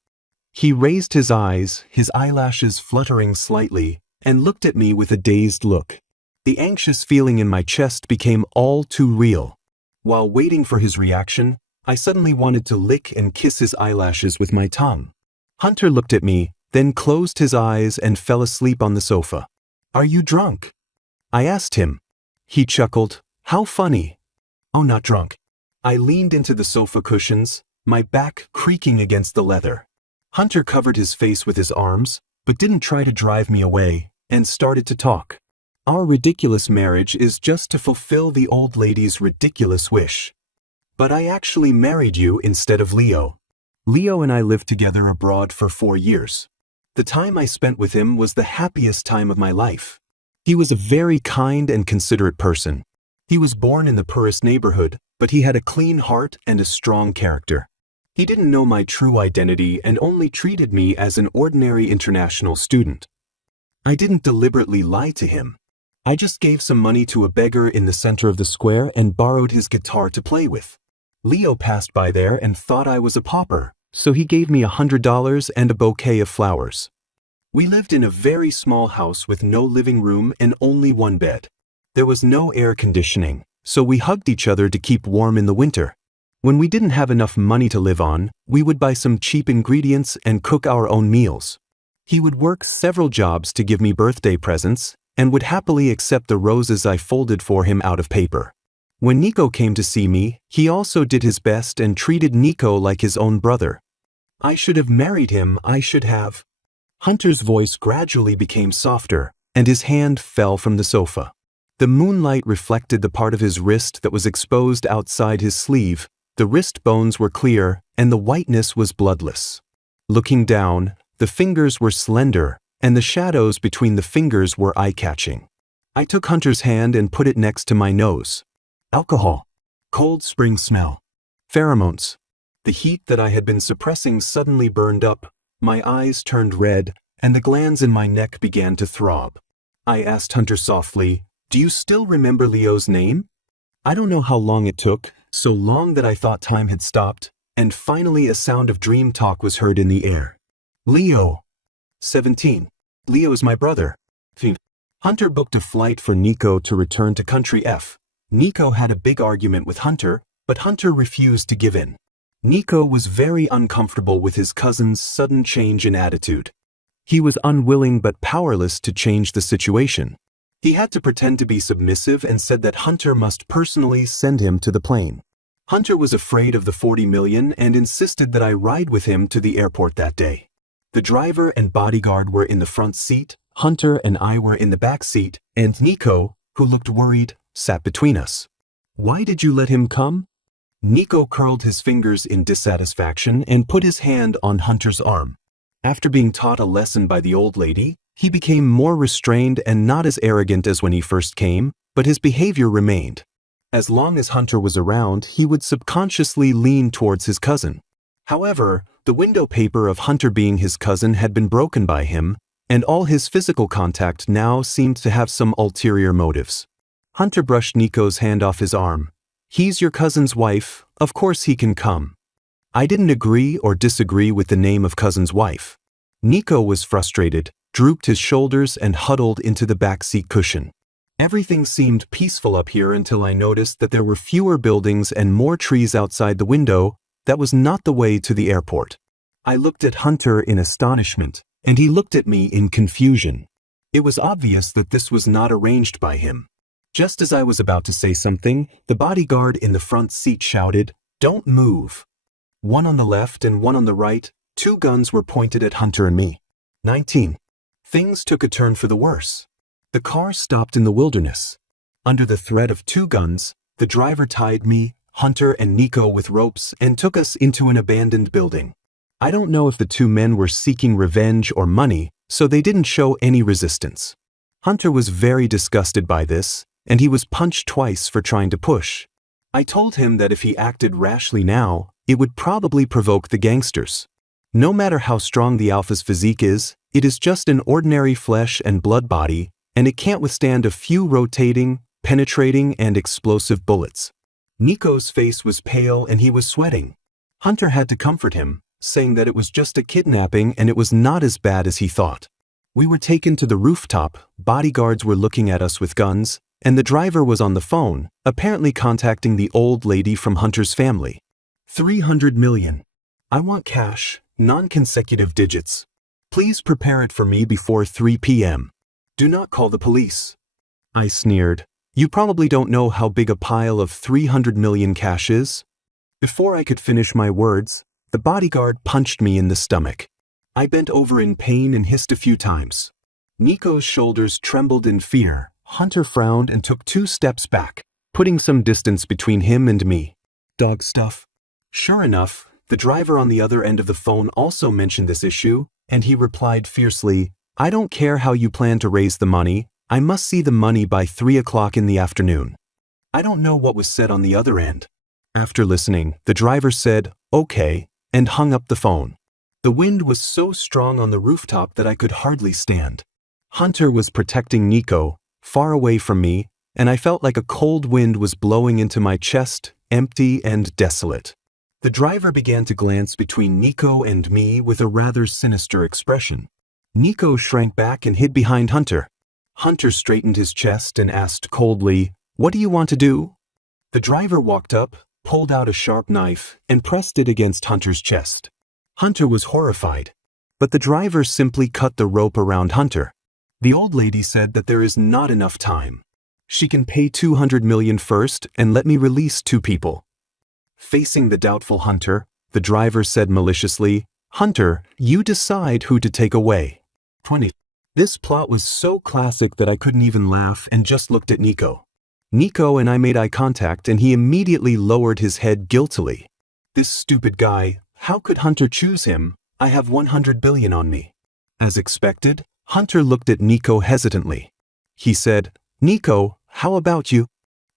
He raised his eyes, his eyelashes fluttering slightly, and looked at me with a dazed look. The anxious feeling in my chest became all too real. While waiting for his reaction, I suddenly wanted to lick and kiss his eyelashes with my tongue. Hunter looked at me, then closed his eyes and fell asleep on the sofa. "Are you drunk?" I asked him. He chuckled. "How funny." "Oh, not drunk." I leaned into the sofa cushions, my back creaking against the leather. Hunter covered his face with his arms, but didn't try to drive me away, and started to talk. "Our ridiculous marriage is just to fulfill the old lady's ridiculous wish. But I actually married you instead of Leo. Leo and I lived together abroad for 4 years. The time I spent with him was the happiest time of my life. He was a very kind and considerate person. He was born in the poorest neighborhood, but he had a clean heart and a strong character. He didn't know my true identity and only treated me as an ordinary international student. I didn't deliberately lie to him. I just gave some money to a beggar in the center of the square and borrowed his guitar to play with. Leo passed by there and thought I was a pauper, so he gave me $100 and a bouquet of flowers. We lived in a very small house with no living room and only one bed. There was no air conditioning, so we hugged each other to keep warm in the winter. When we didn't have enough money to live on, we would buy some cheap ingredients and cook our own meals. He would work several jobs to give me birthday presents, and would happily accept the roses I folded for him out of paper. When Nico came to see me, he also did his best and treated Nico like his own brother. I should have married him, I should have. Hunter's voice gradually became softer, and his hand fell from the sofa. The moonlight reflected the part of his wrist that was exposed outside his sleeve. The wrist bones were clear, and the whiteness was bloodless. Looking down, the fingers were slender, and the shadows between the fingers were eye-catching. I took Hunter's hand and put it next to my nose. Alcohol. Cold spring smell. Pheromones. The heat that I had been suppressing suddenly burned up, my eyes turned red, and the glands in my neck began to throb. I asked Hunter softly, "Do you still remember Leo's name?" I don't know how long it took, so long that I thought time had stopped, and finally a sound of dream talk was heard in the air. "Leo." 17. "Leo is my brother." Hunter booked a flight for Nico to return to Country F. Nico had a big argument with Hunter, but Hunter refused to give in. Nico was very uncomfortable with his cousin's sudden change in attitude. He was unwilling but powerless to change the situation. He had to pretend to be submissive and said that Hunter must personally send him to the plane. Hunter was afraid of the 40 million and insisted that I ride with him to the airport that day. The driver and bodyguard were in the front seat, Hunter and I were in the back seat, and Nico, who looked worried, sat between us. "Why did you let him come?" Nico curled his fingers in dissatisfaction and put his hand on Hunter's arm. After being taught a lesson by the old lady, he became more restrained and not as arrogant as when he first came, but his behavior remained. As long as Hunter was around, he would subconsciously lean towards his cousin. However, the window paper of Hunter being his cousin had been broken by him, and all his physical contact now seemed to have some ulterior motives. Hunter brushed Nico's hand off his arm. "He's your cousin's wife, of course he can come." I didn't agree or disagree with the name of cousin's wife. Nico was frustrated, drooped his shoulders and huddled into the back seat cushion. Everything seemed peaceful up here until I noticed that there were fewer buildings and more trees outside the window. That was not the way to the airport. I looked at Hunter in astonishment, and he looked at me in confusion. It was obvious that this was not arranged by him. Just as I was about to say something, the bodyguard in the front seat shouted, "Don't move." One on the left and one on the right, 2 guns were pointed at Hunter and me. 19. Things took a turn for the worse. The car stopped in the wilderness. Under the threat of 2 guns, the driver tied me, Hunter and Nico with ropes and took us into an abandoned building. I don't know if the 2 men were seeking revenge or money, so they didn't show any resistance. Hunter was very disgusted by this, and he was punched twice for trying to push. I told him that if he acted rashly now, it would probably provoke the gangsters. No matter how strong the alpha's physique is, It is just an ordinary flesh and blood body, and it can't withstand a few rotating, penetrating, and explosive bullets. Nico's face was pale and he was sweating. Hunter had to comfort him, saying that it was just a kidnapping and it was not as bad as he thought. We were taken to the rooftop, bodyguards were looking at us with guns, and the driver was on the phone, apparently contacting the old lady from Hunter's family. 300 million. I want cash, non-consecutive digits. Please prepare it for me before 3 p.m. Do not call the police. I sneered. You probably don't know how big a pile of 300 million cash is. Before I could finish my words, the bodyguard punched me in the stomach. I bent over in pain and hissed a few times. Nico's shoulders trembled in fear. Hunter frowned and took 2 steps back, putting some distance between him and me. Dog stuff. Sure enough, the driver on the other end of the phone also mentioned this issue, and he replied fiercely, I don't care how you plan to raise the money, I must see the money by 3 o'clock in the afternoon. I don't know what was said on the other end. After listening, the driver said, okay, and hung up the phone. The wind was so strong on the rooftop that I could hardly stand. Hunter was protecting Nico, far away from me, and I felt like a cold wind was blowing into my chest, empty and desolate. The driver began to glance between Nico and me with a rather sinister expression. Nico shrank back and hid behind Hunter. Hunter straightened his chest and asked coldly, What do you want to do? The driver walked up, pulled out a sharp knife, and pressed it against Hunter's chest. Hunter was horrified, but the driver simply cut the rope around Hunter. The old lady said that there is not enough time. She can pay 200 million first and let me release 2 people. Facing the doubtful Hunter, the driver said maliciously, Hunter, you decide who to take away. 20. This plot was so classic that I couldn't even laugh and just looked at Nico. Nico and I made eye contact and he immediately lowered his head guiltily. This stupid guy, how could Hunter choose him? I have 100 billion on me. As expected, Hunter looked at Nico hesitantly. He said, Nico, how about you?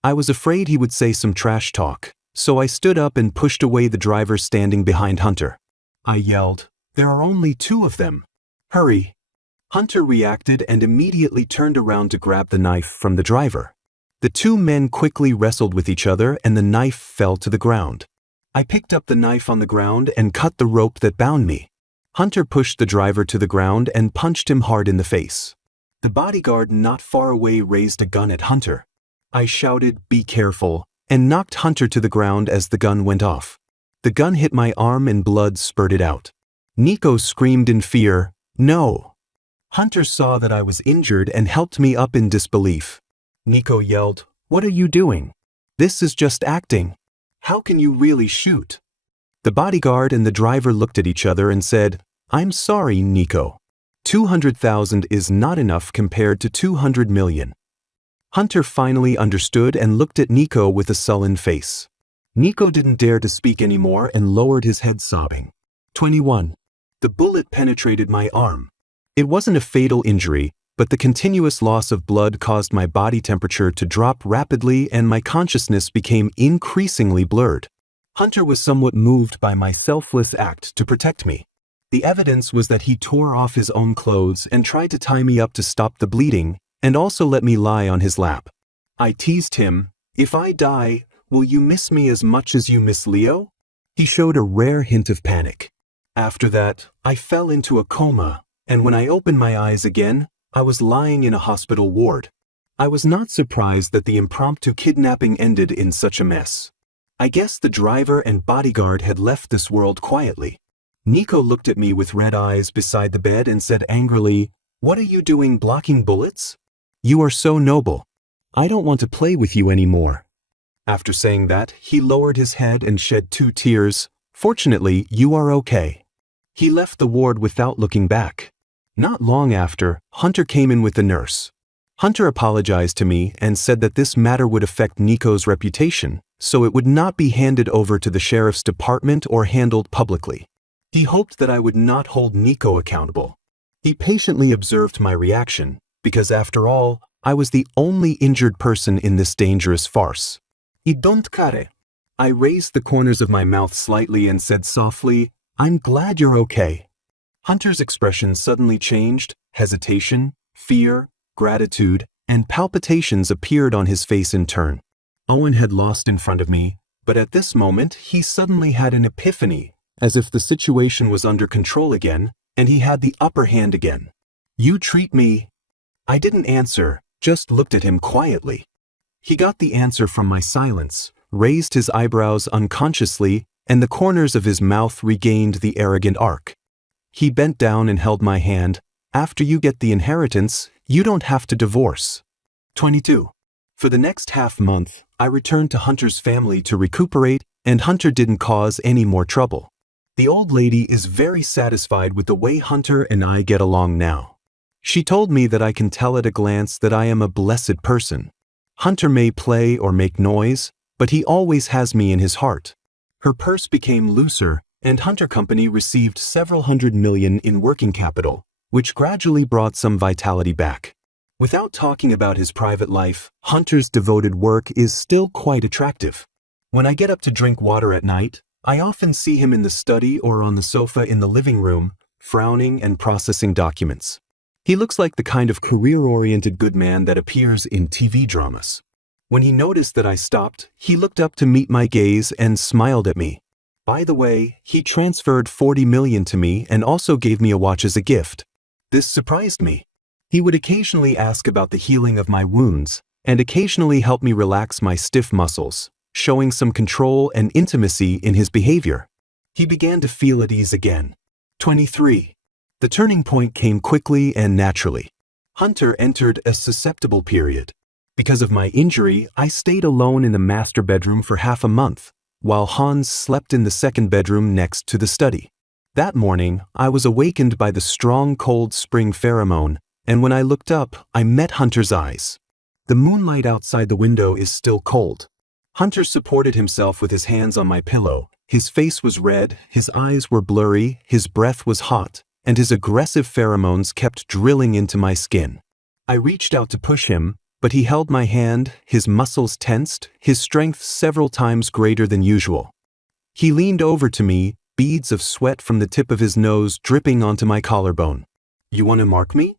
I was afraid he would say some trash talk, so I stood up and pushed away the driver standing behind Hunter. I yelled, There are only 2 of them. Hurry. Hunter reacted and immediately turned around to grab the knife from the driver. The 2 men quickly wrestled with each other and the knife fell to the ground. I picked up the knife on the ground and cut the rope that bound me. Hunter pushed the driver to the ground and punched him hard in the face. The bodyguard not far away raised a gun at Hunter. I shouted, Be careful, and knocked Hunter to the ground as the gun went off. The gun hit my arm and blood spurted out. Nico screamed in fear, No. Hunter saw that I was injured and helped me up in disbelief. Nico yelled, What are you doing? This is just acting. How can you really shoot? The bodyguard and the driver looked at each other and said, I'm sorry, Nico. 200,000 is not enough compared to 200 million. Hunter finally understood and looked at Nico with a sullen face. Nico didn't dare to speak anymore and lowered his head sobbing. 21. The bullet penetrated my arm. It wasn't a fatal injury, but the continuous loss of blood caused my body temperature to drop rapidly and my consciousness became increasingly blurred. Hunter was somewhat moved by my selfless act to protect me. The evidence was that he tore off his own clothes and tried to tie me up to stop the bleeding, and also let me lie on his lap. I teased him, If I die, will you miss me as much as you miss Leo? He showed a rare hint of panic. After that, I fell into a coma, and when I opened my eyes again, I was lying in a hospital ward. I was not surprised that the impromptu kidnapping ended in such a mess. I guess the driver and bodyguard had left this world quietly. Nico looked at me with red eyes beside the bed and said angrily, What are you doing blocking bullets? You are so noble. I don't want to play with you anymore. After saying that, he lowered his head and shed 2 tears. Fortunately, you are okay. He left the ward without looking back. Not long after, Hunter came in with the nurse. Hunter apologized to me and said that this matter would affect Nico's reputation, so it would not be handed over to the sheriff's department or handled publicly. He hoped that I would not hold Nico accountable. He patiently observed my reaction, because after all, I was the only injured person in this dangerous farce. I don't care. I raised the corners of my mouth slightly and said softly, I'm glad you're okay. Hunter's expression suddenly changed. Hesitation, fear, gratitude, and palpitations appeared on his face in turn. Owen had lost in front of me, but at this moment he suddenly had an epiphany, as if the situation was under control again, and he had the upper hand again. "You treat me—" I didn't answer, just looked at him quietly. He got the answer from my silence, raised his eyebrows unconsciously, and the corners of his mouth regained the arrogant arc. He bent down and held my hand. "After you get the inheritance, you don't have to divorce." 22. For the next half-month, I returned to Hunter's family to recuperate, and Hunter didn't cause any more trouble. The old lady is very satisfied with the way Hunter and I get along now. She told me that I can tell at a glance that I am a blessed person. Hunter may play or make noise, but he always has me in his heart. Her purse became looser, and Hunter Company received several $100 million in working capital, which gradually brought some vitality back. Without talking about his private life, Hunter's devoted work is still quite attractive. When I get up to drink water at night, I often see him in the study or on the sofa in the living room, frowning and processing documents. He looks like the kind of career-oriented good man that appears in TV dramas. When he noticed that I stopped, he looked up to meet my gaze and smiled at me. By the way, he transferred $40 million to me and also gave me a watch as a gift. This surprised me. He would occasionally ask about the healing of my wounds, and occasionally help me relax my stiff muscles, showing some control and intimacy in his behavior. He began to feel at ease again. 23. The turning point came quickly and naturally. Hunter entered a susceptible period. Because of my injury, I stayed alone in the master bedroom for half a month, while Hans slept in the second bedroom next to the study. That morning, I was awakened by the strong cold spring pheromone, and when I looked up, I met Hunter's eyes. The moonlight outside the window is still cold. Hunter supported himself with his hands on my pillow. His face was red, his eyes were blurry, his breath was hot, and his aggressive pheromones kept drilling into my skin. I reached out to push him, but he held my hand, his muscles tensed, his strength several times greater than usual. He leaned over to me, beads of sweat from the tip of his nose dripping onto my collarbone. "You want to mark me?"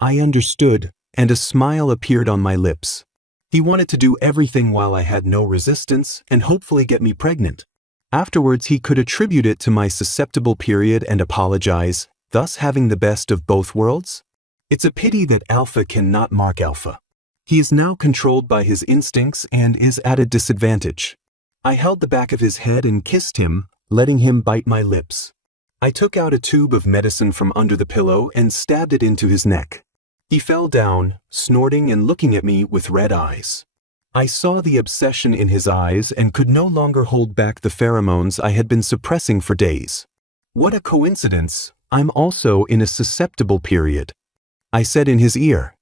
I understood, and a smile appeared on my lips. He wanted to do everything while I had no resistance and hopefully get me pregnant. Afterwards, he could attribute it to my susceptible period and apologize, thus having the best of both worlds. It's a pity that Alpha cannot mark Alpha. He is now controlled by his instincts and is at a disadvantage. I held the back of his head and kissed him, letting him bite my lips. I took out a tube of medicine from under the pillow and stabbed it into his neck. He fell down, snorting and looking at me with red eyes. I saw the obsession in his eyes and could no longer hold back the pheromones I had been suppressing for days. "What a coincidence, I'm also in a susceptible period," I said in his ear.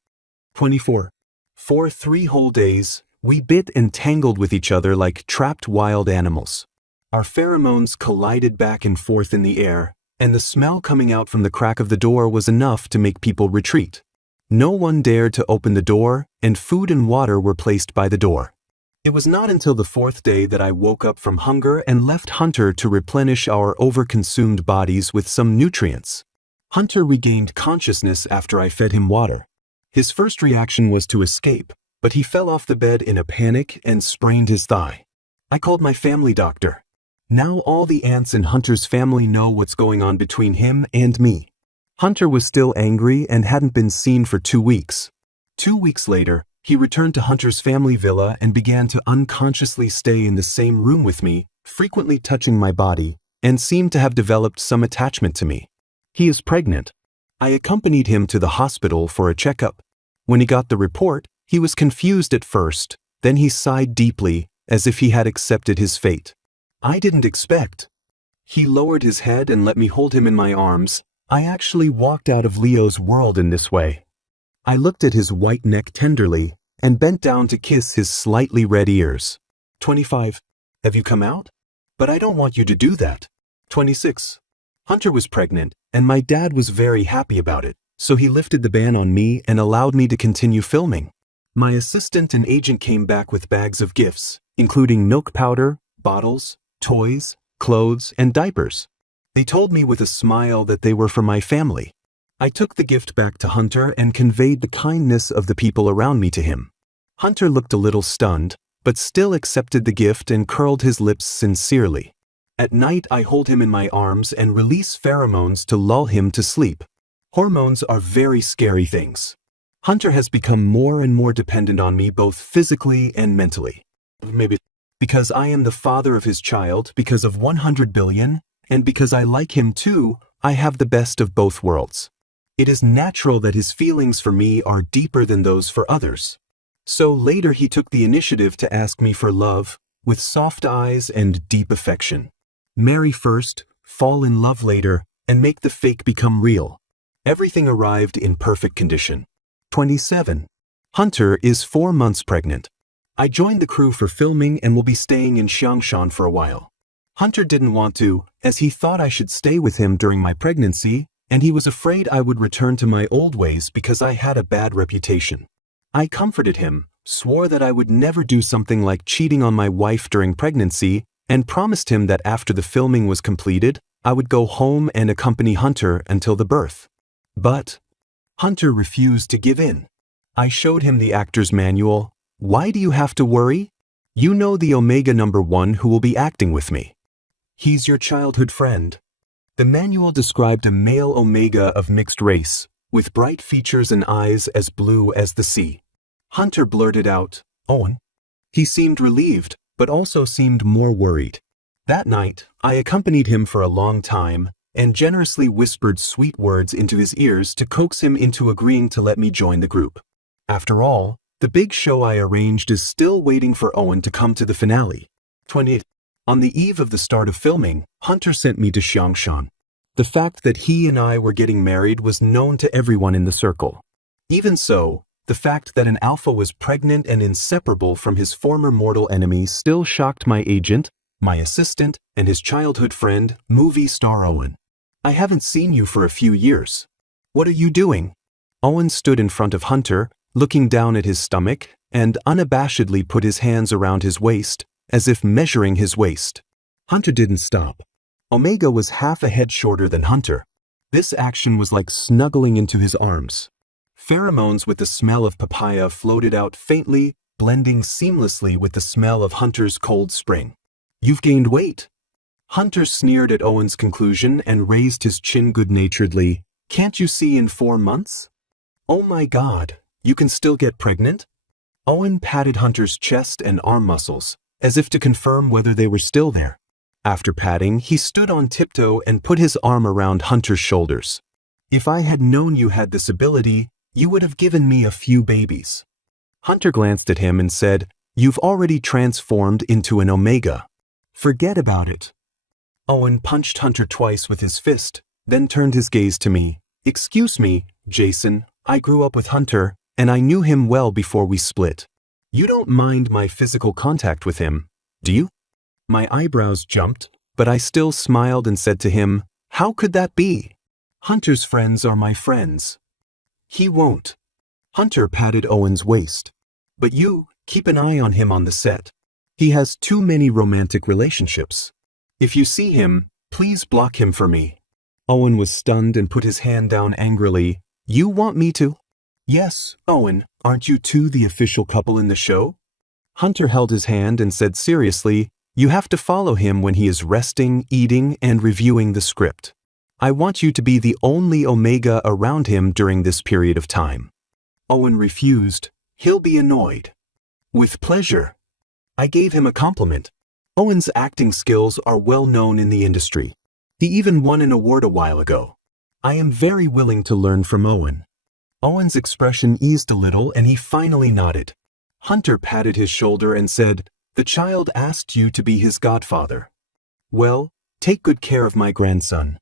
24. For 3 whole days, we bit and tangled with each other like trapped wild animals. Our pheromones collided back and forth in the air, and the smell coming out from the crack of the door was enough to make people retreat. No one dared to open the door, and food and water were placed by the door. It was not until the 4th day that I woke up from hunger and left Hunter to replenish our overconsumed bodies with some nutrients. Hunter regained consciousness after I fed him water. His first reaction was to escape, but he fell off the bed in a panic and sprained his thigh. I called my family doctor. Now all the aunts in Hunter's family know what's going on between him and me. Hunter was still angry and hadn't been seen for 2 weeks. 2 weeks later, he returned to Hunter's family villa and began to unconsciously stay in the same room with me, frequently touching my body, and seemed to have developed some attachment to me. He is pregnant. I accompanied him to the hospital for a checkup. When he got the report, he was confused at first, then he sighed deeply, as if he had accepted his fate. I didn't expect. He lowered his head and let me hold him in my arms. I actually walked out of Leo's world in this way. I looked at his white neck tenderly and bent down to kiss his slightly red ears. 25. Have you come out? But I don't want you to do that. 26. Hunter was pregnant, and my dad was very happy about it, so he lifted the ban on me and allowed me to continue filming. My assistant and agent came back with bags of gifts, including milk powder, bottles, toys, clothes, and diapers. They told me with a smile that they were from my family. I took the gift back to Hunter and conveyed the kindness of the people around me to him. Hunter looked a little stunned, but still accepted the gift and curled his lips sincerely. At night, I hold him in my arms and release pheromones to lull him to sleep. Hormones are very scary things. Hunter has become more and more dependent on me both physically and mentally. Maybe because I am the father of his child, because of 100 billion, and because I like him too, I have the best of both worlds. It is natural that his feelings for me are deeper than those for others. So later he took the initiative to ask me for love, with soft eyes and deep affection. Marry first, fall in love later, and make the fake become real. Everything arrived in perfect condition. 27. Hunter is 4 months pregnant. I joined the crew for filming and will be staying in Xiangshan for a while. Hunter didn't want to, as he thought I should stay with him during my pregnancy, and he was afraid I would return to my old ways because I had a bad reputation. I comforted him, swore that I would never do something like cheating on my wife during pregnancy, and promised him that after the filming was completed, I would go home and accompany Hunter until the birth. But Hunter refused to give in. I showed him the actor's manual. Why do you have to worry? You know the Omega #1 who will be acting with me. He's your childhood friend. The manual described a male Omega of mixed race, with bright features and eyes as blue as the sea. Hunter blurted out, "Owen." He seemed relieved, but also seemed more worried. That night, I accompanied him for a long time and generously whispered sweet words into his ears to coax him into agreeing to let me join the group. After all, the big show I arranged is still waiting for Owen to come to the finale. 20. On the eve of the start of filming, Hunter sent me to Xiangshan. The fact that he and I were getting married was known to everyone in the circle. Even so, the fact that an alpha was pregnant and inseparable from his former mortal enemy still shocked my agent, my assistant, and his childhood friend, movie star Owen. I haven't seen you for a few years. What are you doing? Owen stood in front of Hunter, looking down at his stomach, and unabashedly put his hands around his waist, as if measuring his waist. Hunter didn't stop. Omega was half a head shorter than Hunter. This action was like snuggling into his arms. Pheromones with the smell of papaya floated out faintly, blending seamlessly with the smell of Hunter's cold spring. You've gained weight. Hunter sneered at Owen's conclusion and raised his chin good-naturedly. Can't you see in 4 months? Oh my God, you can still get pregnant? Owen patted Hunter's chest and arm muscles, as if to confirm whether they were still there. After patting, he stood on tiptoe and put his arm around Hunter's shoulders. If I had known you had this ability, you would have given me a few babies. Hunter glanced at him and said, You've already transformed into an Omega. Forget about it. Owen punched Hunter twice with his fist, then turned his gaze to me. Excuse me, Jason, I grew up with Hunter, and I knew him well before we split. You don't mind my physical contact with him, do you? My eyebrows jumped, but I still smiled and said to him, How could that be? Hunter's friends are my friends. He won't. Hunter patted Owen's waist. But you, keep an eye on him on the set. He has too many romantic relationships. If you see him, please block him for me. Owen was stunned and put his hand down angrily. You want me to? Yes, Owen, aren't you two the official couple in the show? Hunter held his hand and said seriously, You have to follow him when he is resting, eating, and reviewing the script. I want you to be the only Omega around him during this period of time. Owen refused. He'll be annoyed. With pleasure. I gave him a compliment. Owen's acting skills are well known in the industry. He even won an award a while ago. I am very willing to learn from Owen. Owen's expression eased a little and he finally nodded. Hunter patted his shoulder and said, The child asked you to be his godfather. Well, take good care of my grandson.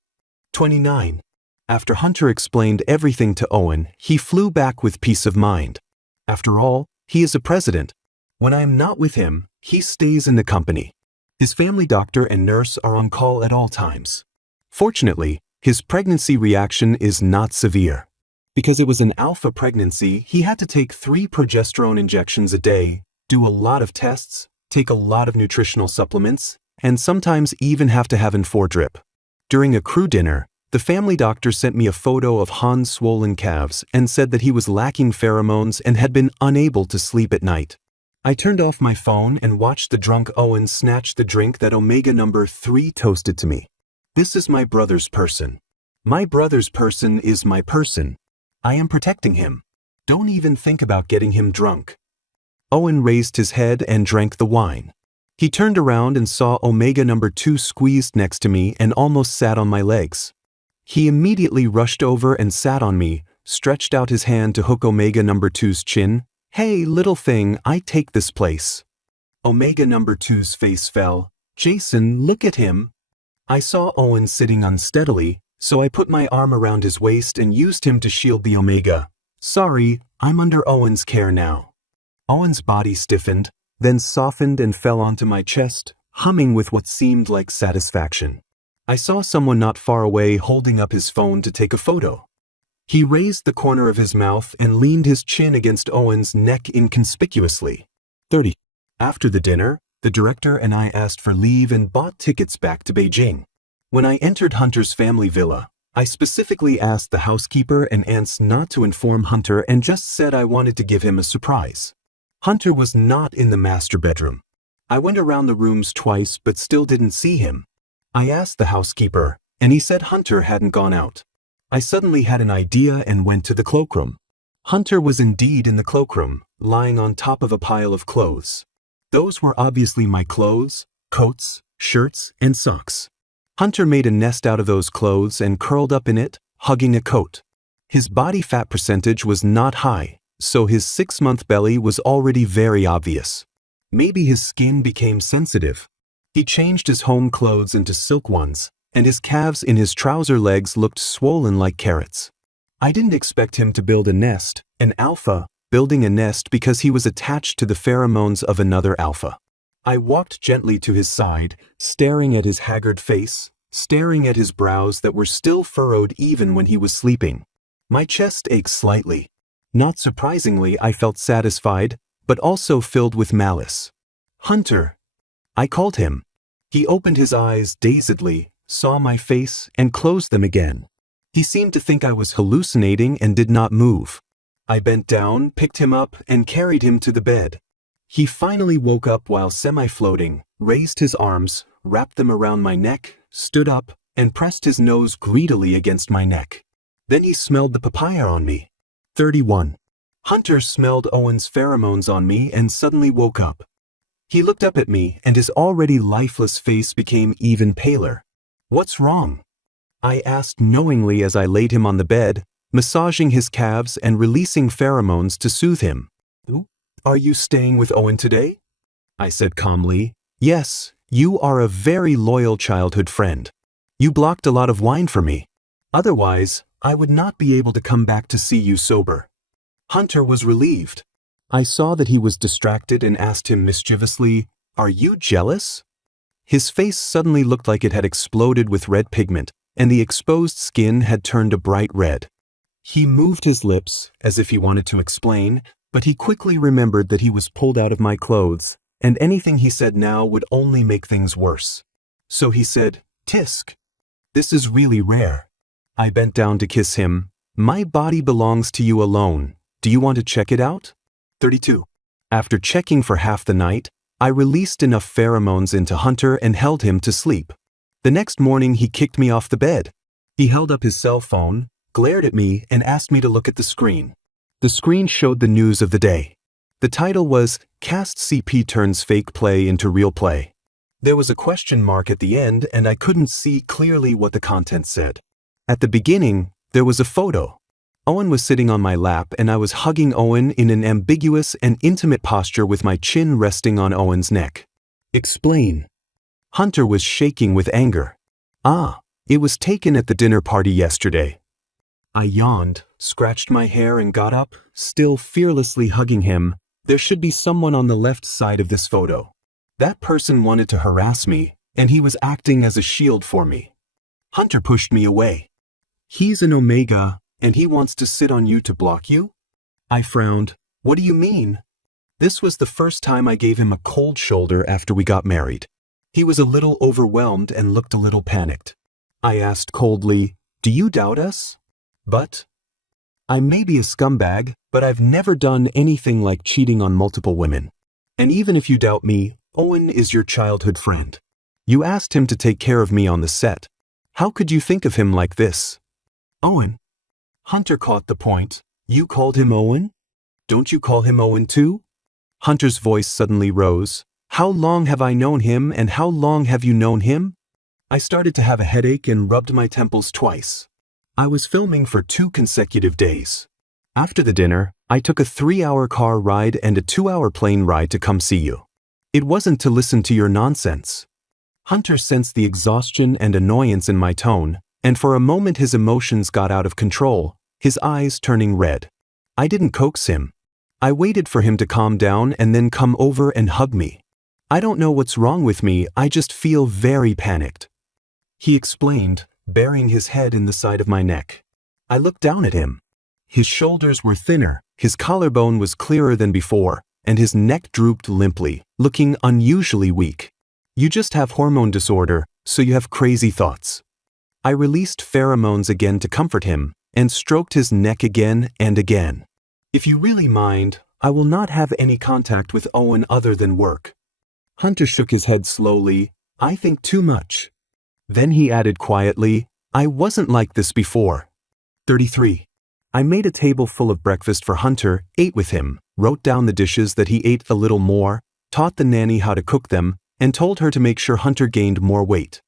29. After Hunter explained everything to Owen, he flew back with peace of mind. After all, he is a president. When I am not with him, he stays in the company. His family doctor and nurse are on call at all times. Fortunately, his pregnancy reaction is not severe. Because it was an alpha pregnancy, he had to take 3 progesterone injections a day, do a lot of tests, take a lot of nutritional supplements, and sometimes even have to have an 4 drip. During a crew dinner, the family doctor sent me a photo of Han's swollen calves and said that he was lacking pheromones and had been unable to sleep at night. I turned off my phone and watched the drunk Owen snatch the drink that Omega number 3 toasted to me. This is my brother's person. My brother's person is my person. I am protecting him. Don't even think about getting him drunk. Owen raised his head and drank the wine. He turned around and saw Omega number 2 squeezed next to me and almost sat on my legs. He immediately rushed over and sat on me, stretched out his hand to hook Omega number 2's chin. Hey, little thing, I take this place. Omega number 2's face fell. Jason, look at him. I saw Owen sitting unsteadily, so I put my arm around his waist and used him to shield the Omega. Sorry, I'm under Owen's care now. Owen's body stiffened, then softened and fell onto my chest, humming with what seemed like satisfaction. I saw someone not far away holding up his phone to take a photo. He raised the corner of his mouth and leaned his chin against Owen's neck inconspicuously. 30. After the dinner, the director and I asked for leave and bought tickets back to Beijing. When I entered Hunter's family villa, I specifically asked the housekeeper and aunts not to inform Hunter and just said I wanted to give him a surprise. Hunter was not in the master bedroom. I went around the rooms twice but still didn't see him. I asked the housekeeper, and he said Hunter hadn't gone out. I suddenly had an idea and went to the cloakroom. Hunter was indeed in the cloakroom, lying on top of a pile of clothes. Those were obviously my clothes, coats, shirts, and socks. Hunter made a nest out of those clothes and curled up in it, hugging a coat. His body fat percentage was not high, so his 6-month belly was already very obvious. Maybe his skin became sensitive. He changed his home clothes into silk ones, and his calves in his trouser legs looked swollen like carrots. I didn't expect him to build a nest, an alpha, building a nest because he was attached to the pheromones of another alpha. I walked gently to his side, staring at his haggard face, staring at his brows that were still furrowed even when he was sleeping. My chest ached slightly. Not surprisingly, I felt satisfied, but also filled with malice. Hunter! I called him. He opened his eyes dazedly, saw my face, and closed them again. He seemed to think I was hallucinating and did not move. I bent down, picked him up, and carried him to the bed. He finally woke up while semi-floating, raised his arms, wrapped them around my neck, stood up, and pressed his nose greedily against my neck. Then he smelled the papaya on me. 31. Hunter smelled Owen's pheromones on me and suddenly woke up. He looked up at me and his already lifeless face became even paler. What's wrong? I asked knowingly as I laid him on the bed, massaging his calves and releasing pheromones to soothe him. Are you staying with Owen today? I said calmly. Yes, you are a very loyal childhood friend. You blocked a lot of wine for me. Otherwise, I would not be able to come back to see you sober. Hunter was relieved. I saw that he was distracted and asked him mischievously, Are you jealous? His face suddenly looked like it had exploded with red pigment, and the exposed skin had turned a bright red. He moved his lips, as if he wanted to explain, but he quickly remembered that he was pulled out of my clothes, and anything he said now would only make things worse. So he said, Tisk. This is really rare. I bent down to kiss him. My body belongs to you alone. Do you want to check it out? 32. After checking for half the night, I released enough pheromones into Hunter and held him to sleep. The next morning he kicked me off the bed. He held up his cell phone, glared at me, and asked me to look at the screen. The screen showed the news of the day. The title was, Cast CP Turns Fake Play into Real Play. There was a question mark at the end and I couldn't see clearly what the content said. At the beginning, there was a photo. Owen was sitting on my lap and I was hugging Owen in an ambiguous and intimate posture with my chin resting on Owen's neck. Explain. Hunter was shaking with anger. It was taken at the dinner party yesterday. I yawned, scratched my hair and got up, still fearlessly hugging him. There should be someone on the left side of this photo. That person wanted to harass me, and he was acting as a shield for me. Hunter pushed me away. He's an Omega, and he wants to sit on you to block you? I frowned. What do you mean? This was the first time I gave him a cold shoulder after we got married. He was a little overwhelmed and looked a little panicked. I asked coldly, "Do you doubt us?" But I may be a scumbag, but I've never done anything like cheating on multiple women. And even if you doubt me, Owen is your childhood friend. You asked him to take care of me on the set. How could you think of him like this? Owen. Hunter caught the point. You called him Owen? Don't you call him Owen too? Hunter's voice suddenly rose. How long have I known him, and how long have you known him? I started to have a headache and rubbed my temples twice. I was filming for 2 consecutive days. After the dinner, I took a 3-hour car ride and a 2-hour plane ride to come see you. It wasn't to listen to your nonsense. Hunter sensed the exhaustion and annoyance in my tone, and for a moment his emotions got out of control, his eyes turning red. I didn't coax him. I waited for him to calm down and then come over and hug me. I don't know what's wrong with me, I just feel very panicked. He explained, burying his head in the side of my neck. I looked down at him. His shoulders were thinner, his collarbone was clearer than before, and his neck drooped limply, looking unusually weak. You just have hormone disorder, so you have crazy thoughts. I released pheromones again to comfort him, and stroked his neck again and again. If you really mind, I will not have any contact with Owen other than work. Hunter shook his head slowly. I think too much. Then he added quietly, I wasn't like this before. 33. I made a table full of breakfast for Hunter, ate with him, wrote down the dishes that he ate a little more, taught the nanny how to cook them, and told her to make sure Hunter gained more weight.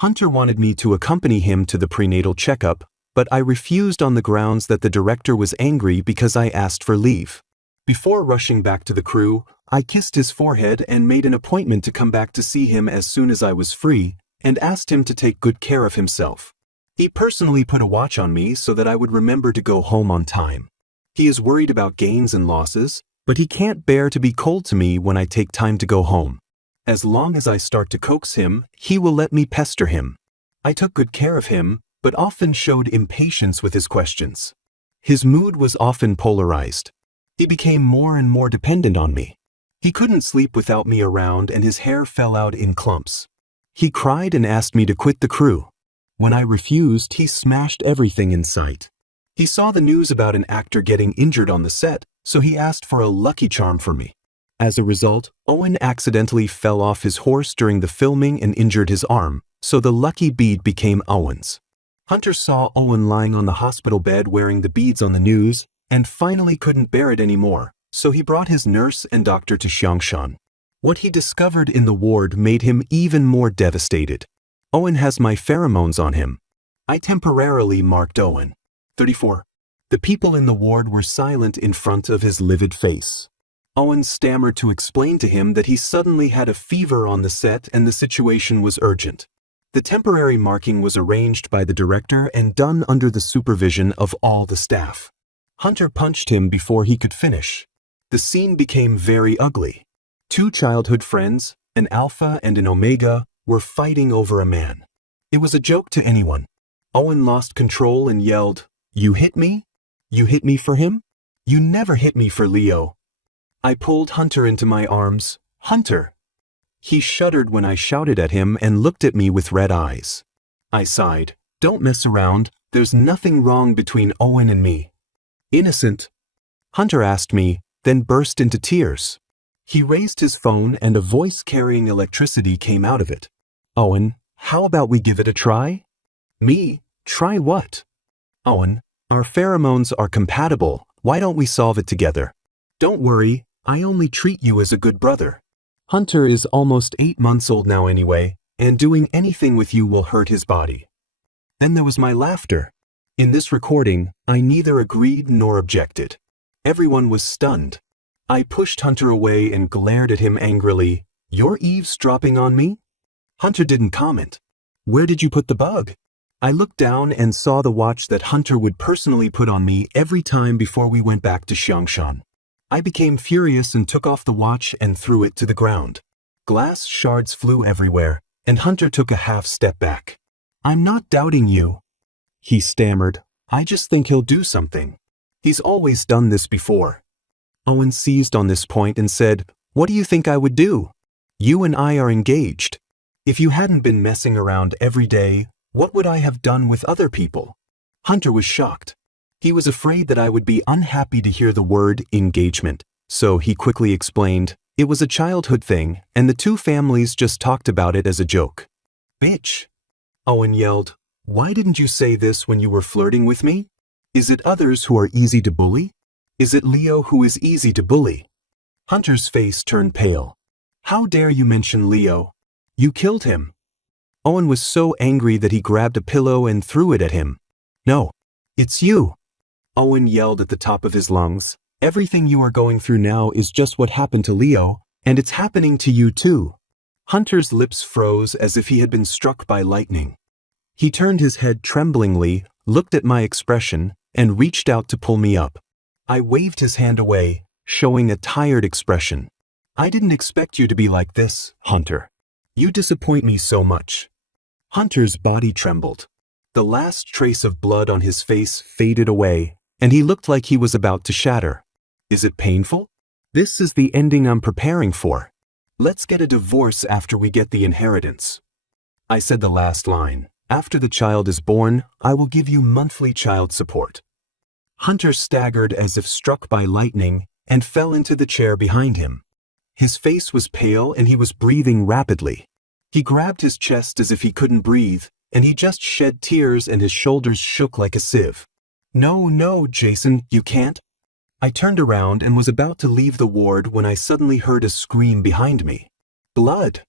Hunter wanted me to accompany him to the prenatal checkup, but I refused on the grounds that the director was angry because I asked for leave. Before rushing back to the crew, I kissed his forehead and made an appointment to come back to see him as soon as I was free, and asked him to take good care of himself. He personally put a watch on me so that I would remember to go home on time. He is worried about gains and losses, but he can't bear to be cold to me when I take time to go home. As long as I start to coax him, he will let me pester him. I took good care of him, but often showed impatience with his questions. His mood was often polarized. He became more and more dependent on me. He couldn't sleep without me around, and his hair fell out in clumps. He cried and asked me to quit the crew. When I refused, he smashed everything in sight. He saw the news about an actor getting injured on the set, so he asked for a lucky charm for me. As a result, Owen accidentally fell off his horse during the filming and injured his arm, so the lucky bead became Owen's. Hunter saw Owen lying on the hospital bed wearing the beads on the news, and finally couldn't bear it anymore, so he brought his nurse and doctor to Xiangshan. What he discovered in the ward made him even more devastated. Owen has my pheromones on him. I temporarily marked Owen. 34. The people in the ward were silent in front of his livid face. Owen stammered to explain to him that he suddenly had a fever on the set and the situation was urgent. The temporary marking was arranged by the director and done under the supervision of all the staff. Hunter punched him before he could finish. The scene became very ugly. 2 childhood friends, an alpha and an omega, were fighting over a man. It was a joke to anyone. Owen lost control and yelled, "You hit me? You hit me for him? You never hit me for Leo." I pulled Hunter into my arms. Hunter! He shuddered when I shouted at him and looked at me with red eyes. I sighed. Don't mess around. There's nothing wrong between Owen and me. Innocent. Hunter asked me, then burst into tears. He raised his phone and a voice carrying electricity came out of it. Owen, how about we give it a try? Me? Try what? Owen, our pheromones are compatible. Why don't we solve it together? Don't worry, I only treat you as a good brother. Hunter is almost 8 months old now anyway, and doing anything with you will hurt his body. Then there was my laughter. In this recording, I neither agreed nor objected. Everyone was stunned. I pushed Hunter away and glared at him angrily. You're eavesdropping on me? Hunter didn't comment. Where did you put the bug? I looked down and saw the watch that Hunter would personally put on me every time before we went back to Xiangshan. I became furious and took off the watch and threw it to the ground. Glass shards flew everywhere, and Hunter took a half step back. I'm not doubting you. He stammered. I just think he'll do something. He's always done this before. Owen seized on this point and said, What do you think I would do? You and I are engaged. If you hadn't been messing around every day, What would I have done with other people? Hunter was shocked. He was afraid that I would be unhappy to hear the word engagement, so he quickly explained, it was a childhood thing, and the two families just talked about it as a joke. Bitch! Owen yelled, why didn't you say this when you were flirting with me? Is it others who are easy to bully? Is it Leo who is easy to bully? Hunter's face turned pale. How dare you mention Leo? You killed him. Owen was so angry that he grabbed a pillow and threw it at him. No, it's you. Owen yelled at the top of his lungs. Everything you are going through now is just what happened to Leo, and it's happening to you too. Hunter's lips froze as if he had been struck by lightning. He turned his head tremblingly, looked at my expression, and reached out to pull me up. I waved his hand away, showing a tired expression. I didn't expect you to be like this, Hunter. You disappoint me so much. Hunter's body trembled. The last trace of blood on his face faded away, and he looked like he was about to shatter. Is it painful? This is the ending I'm preparing for. Let's get a divorce after we get the inheritance. I said the last line. After the child is born, I will give you monthly child support. Hunter staggered as if struck by lightning and fell into the chair behind him. His face was pale and he was breathing rapidly. He grabbed his chest as if he couldn't breathe, and he just shed tears and his shoulders shook like a sieve. No, Jason, you can't. I turned around and was about to leave the ward when I suddenly heard a scream behind me. Blood!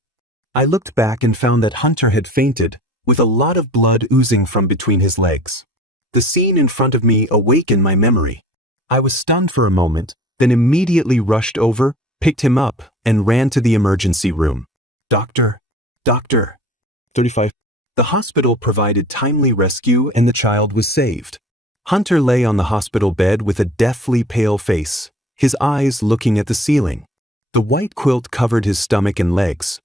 I looked back and found that Hunter had fainted, with a lot of blood oozing from between his legs. The scene in front of me awakened my memory. I was stunned for a moment, then immediately rushed over, picked him up, and ran to the emergency room. Doctor. 35. The hospital provided timely rescue and the child was saved. Hunter lay on the hospital bed with a deathly pale face, his eyes looking at the ceiling. The white quilt covered his stomach and legs.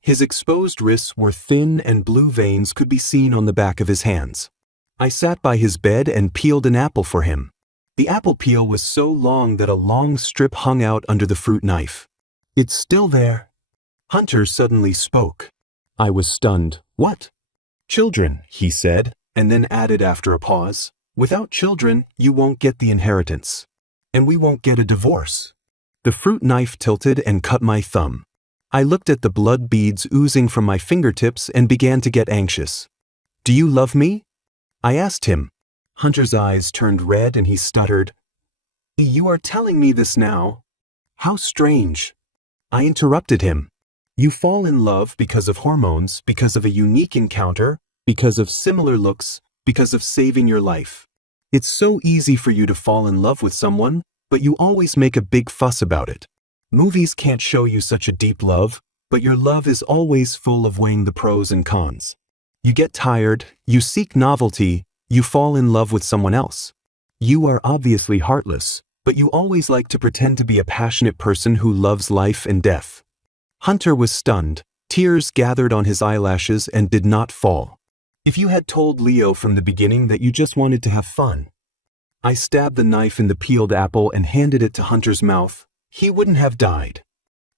His exposed wrists were thin and blue veins could be seen on the back of his hands. I sat by his bed and peeled an apple for him. The apple peel was so long that a long strip hung out under the fruit knife. It's still there. Hunter suddenly spoke. I was stunned. What? Children, he said, and then added after a pause. Without children, you won't get the inheritance. And we won't get a divorce. The fruit knife tilted and cut my thumb. I looked at the blood beads oozing from my fingertips and began to get anxious. Do you love me? I asked him. Hunter's eyes turned red and he stuttered. You are telling me this now? How strange. I interrupted him. You fall in love because of hormones, because of a unique encounter, because of similar looks, because of saving your life. It's so easy for you to fall in love with someone, but you always make a big fuss about it. Movies can't show you such a deep love, but your love is always full of weighing the pros and cons. You get tired, you seek novelty, you fall in love with someone else. You are obviously heartless, but you always like to pretend to be a passionate person who loves life and death. Hunter was stunned, tears gathered on his eyelashes and did not fall. If you had told Leo from the beginning that you just wanted to have fun. I stabbed the knife in the peeled apple and handed it to Hunter's mouth. He wouldn't have died.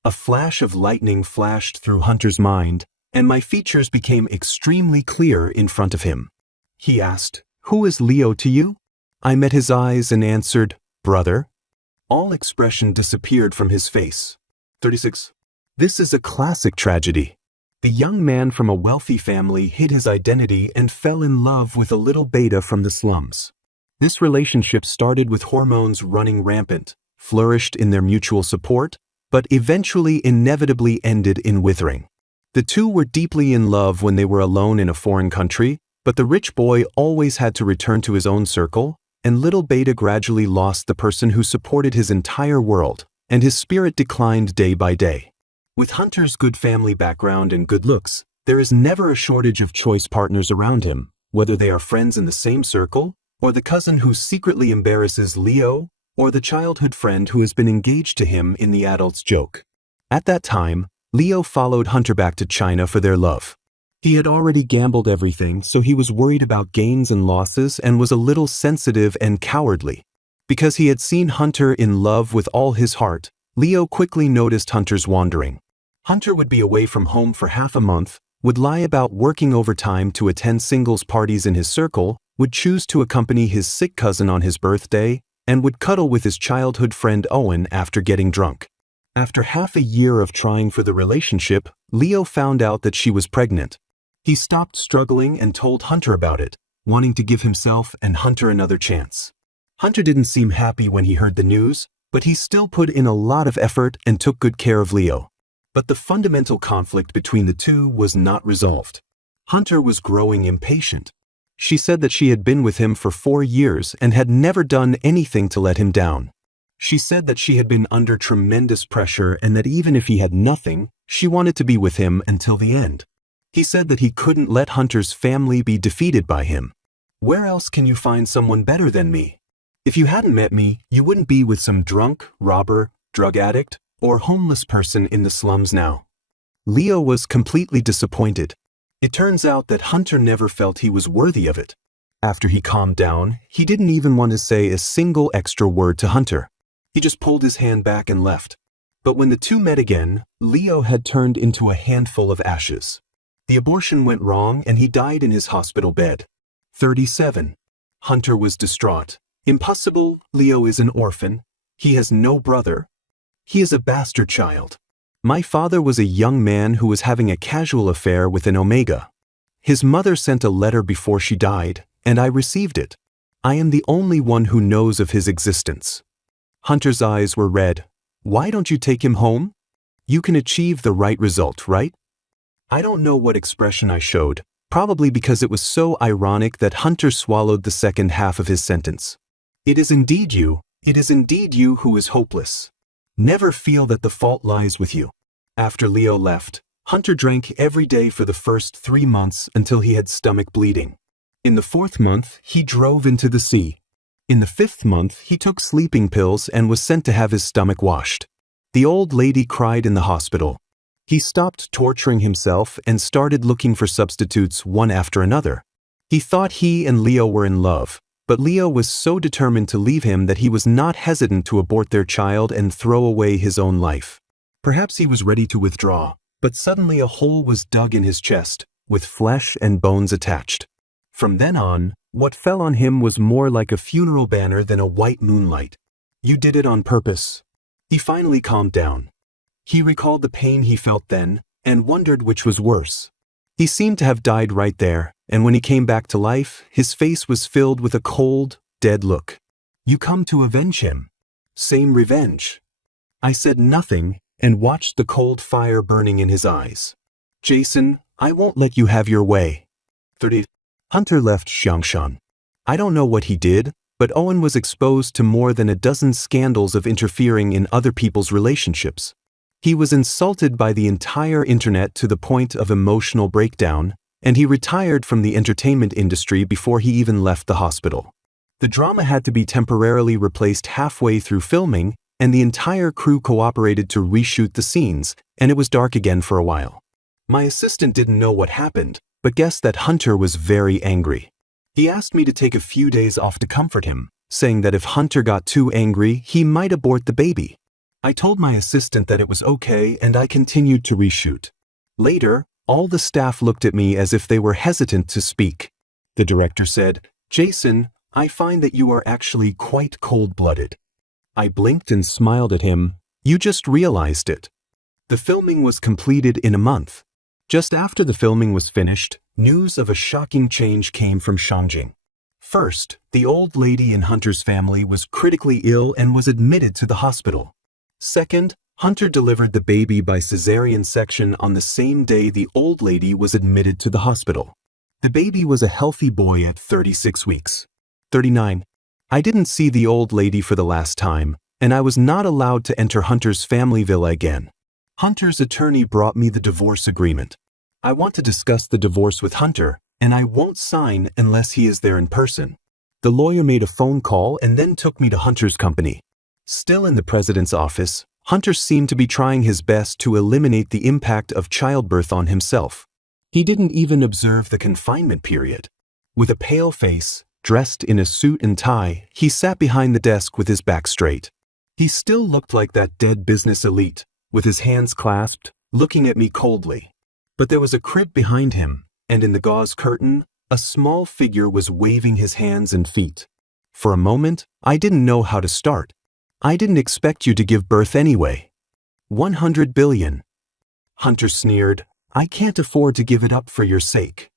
A flash of lightning flashed through Hunter's mind, and my features became extremely clear in front of him. He asked, Who is Leo to you? I met his eyes and answered, Brother. All expression disappeared from his face. 36. This is a classic tragedy. The young man from a wealthy family hid his identity and fell in love with a little beta from the slums. This relationship started with hormones running rampant, flourished in their mutual support, but eventually inevitably ended in withering. The two were deeply in love when they were alone in a foreign country, but the rich boy always had to return to his own circle, and little beta gradually lost the person who supported his entire world, and his spirit declined day by day. With Hunter's good family background and good looks, there is never a shortage of choice partners around him, whether they are friends in the same circle, or the cousin who secretly embarrasses Leo, or the childhood friend who has been engaged to him in the adult's joke. At that time, Leo followed Hunter back to China for their love. He had already gambled everything, so he was worried about gains and losses and was a little sensitive and cowardly. Because he had seen Hunter in love with all his heart, Leo quickly noticed Hunter's wandering. Hunter would be away from home for half a month, would lie about working overtime to attend singles parties in his circle, would choose to accompany his sick cousin on his birthday, and would cuddle with his childhood friend Owen after getting drunk. After half a year of trying for the relationship, Leo found out that she was pregnant. He stopped struggling and told Hunter about it, wanting to give himself and Hunter another chance. Hunter didn't seem happy when he heard the news, but he still put in a lot of effort and took good care of Leo. But the fundamental conflict between the two was not resolved. Hunter was growing impatient. She said that she had been with him for 4 years and had never done anything to let him down. She said that she had been under tremendous pressure and that even if he had nothing, she wanted to be with him until the end. He said that he couldn't let Hunter's family be defeated by him. "Where else can you find someone better than me? If you hadn't met me, you wouldn't be with some drunk, robber, drug addict, or homeless person in the slums now." Leo was completely disappointed. It turns out that Hunter never felt he was worthy of it. After he calmed down, he didn't even want to say a single extra word to Hunter. He just pulled his hand back and left. But when the two met again, Leo had turned into a handful of ashes. The abortion went wrong and he died in his hospital bed. 37. Hunter was distraught. "Impossible, Leo is an orphan. He has no brother. He is a bastard child. My father was a young man who was having a casual affair with an Omega. His mother sent a letter before she died, and I received it. I am the only one who knows of his existence." Hunter's eyes were red. "Why don't you take him home? You can achieve the right result, right?" I don't know what expression I showed, probably because it was so ironic that Hunter swallowed the second half of his sentence. It is indeed you who is hopeless. Never feel that the fault lies with you." After Leo left, Hunter drank every day for the first 3 months until he had stomach bleeding. In the 4th month, he drove into the sea. In the 5th month, he took sleeping pills and was sent to have his stomach washed. The old lady cried in the hospital. He stopped torturing himself and started looking for substitutes one after another. He thought he and Leo were in love, but Leo was so determined to leave him that he was not hesitant to abort their child and throw away his own life. Perhaps he was ready to withdraw, but suddenly a hole was dug in his chest, with flesh and bones attached. From then on, what fell on him was more like a funeral banner than a white moonlight. "You did it on purpose." He finally calmed down. He recalled the pain he felt then and wondered which was worse. He seemed to have died right there, and when he came back to life, his face was filled with a cold, dead look. "You come to avenge him. Same revenge." I said nothing and watched the cold fire burning in his eyes. "Jason, I won't let you have your way." 30. Hunter left Xiangshan. I don't know what he did, but Owen was exposed to more than a dozen scandals of interfering in other people's relationships. He was insulted by the entire internet to the point of emotional breakdown, and he retired from the entertainment industry before he even left the hospital. The drama had to be temporarily replaced halfway through filming, and the entire crew cooperated to reshoot the scenes, and it was dark again for a while. My assistant didn't know what happened, but guessed that Hunter was very angry. He asked me to take a few days off to comfort him, saying that if Hunter got too angry, he might abort the baby. I told my assistant that it was okay and I continued to reshoot. Later, all the staff looked at me as if they were hesitant to speak. The director said, "Jason, I find that you are actually quite cold-blooded." I blinked and smiled at him. "You just realized it." The filming was completed in a month. Just after the filming was finished, news of a shocking change came from Shangjing. First, the old lady in Hunter's family was critically ill and was admitted to the hospital. Second, Hunter delivered the baby by cesarean section on the same day the old lady was admitted to the hospital. The baby was a healthy boy at 36 weeks. 39. I didn't see the old lady for the last time, and I was not allowed to enter Hunter's family villa again. Hunter's attorney brought me the divorce agreement. I want to discuss the divorce with Hunter, and I won't sign unless he is there in person. The lawyer made a phone call and then took me to Hunter's company. Still in the president's office, Hunter seemed to be trying his best to eliminate the impact of childbirth on himself. He didn't even observe the confinement period. With a pale face, dressed in a suit and tie, he sat behind the desk with his back straight. He still looked like that dead business elite, with his hands clasped, looking at me coldly. But there was a crib behind him, and in the gauze curtain, a small figure was waving his hands and feet. For a moment, I didn't know how to start. I didn't expect you to give birth anyway. 100 billion. Hunter sneered, I can't afford to give it up for your sake.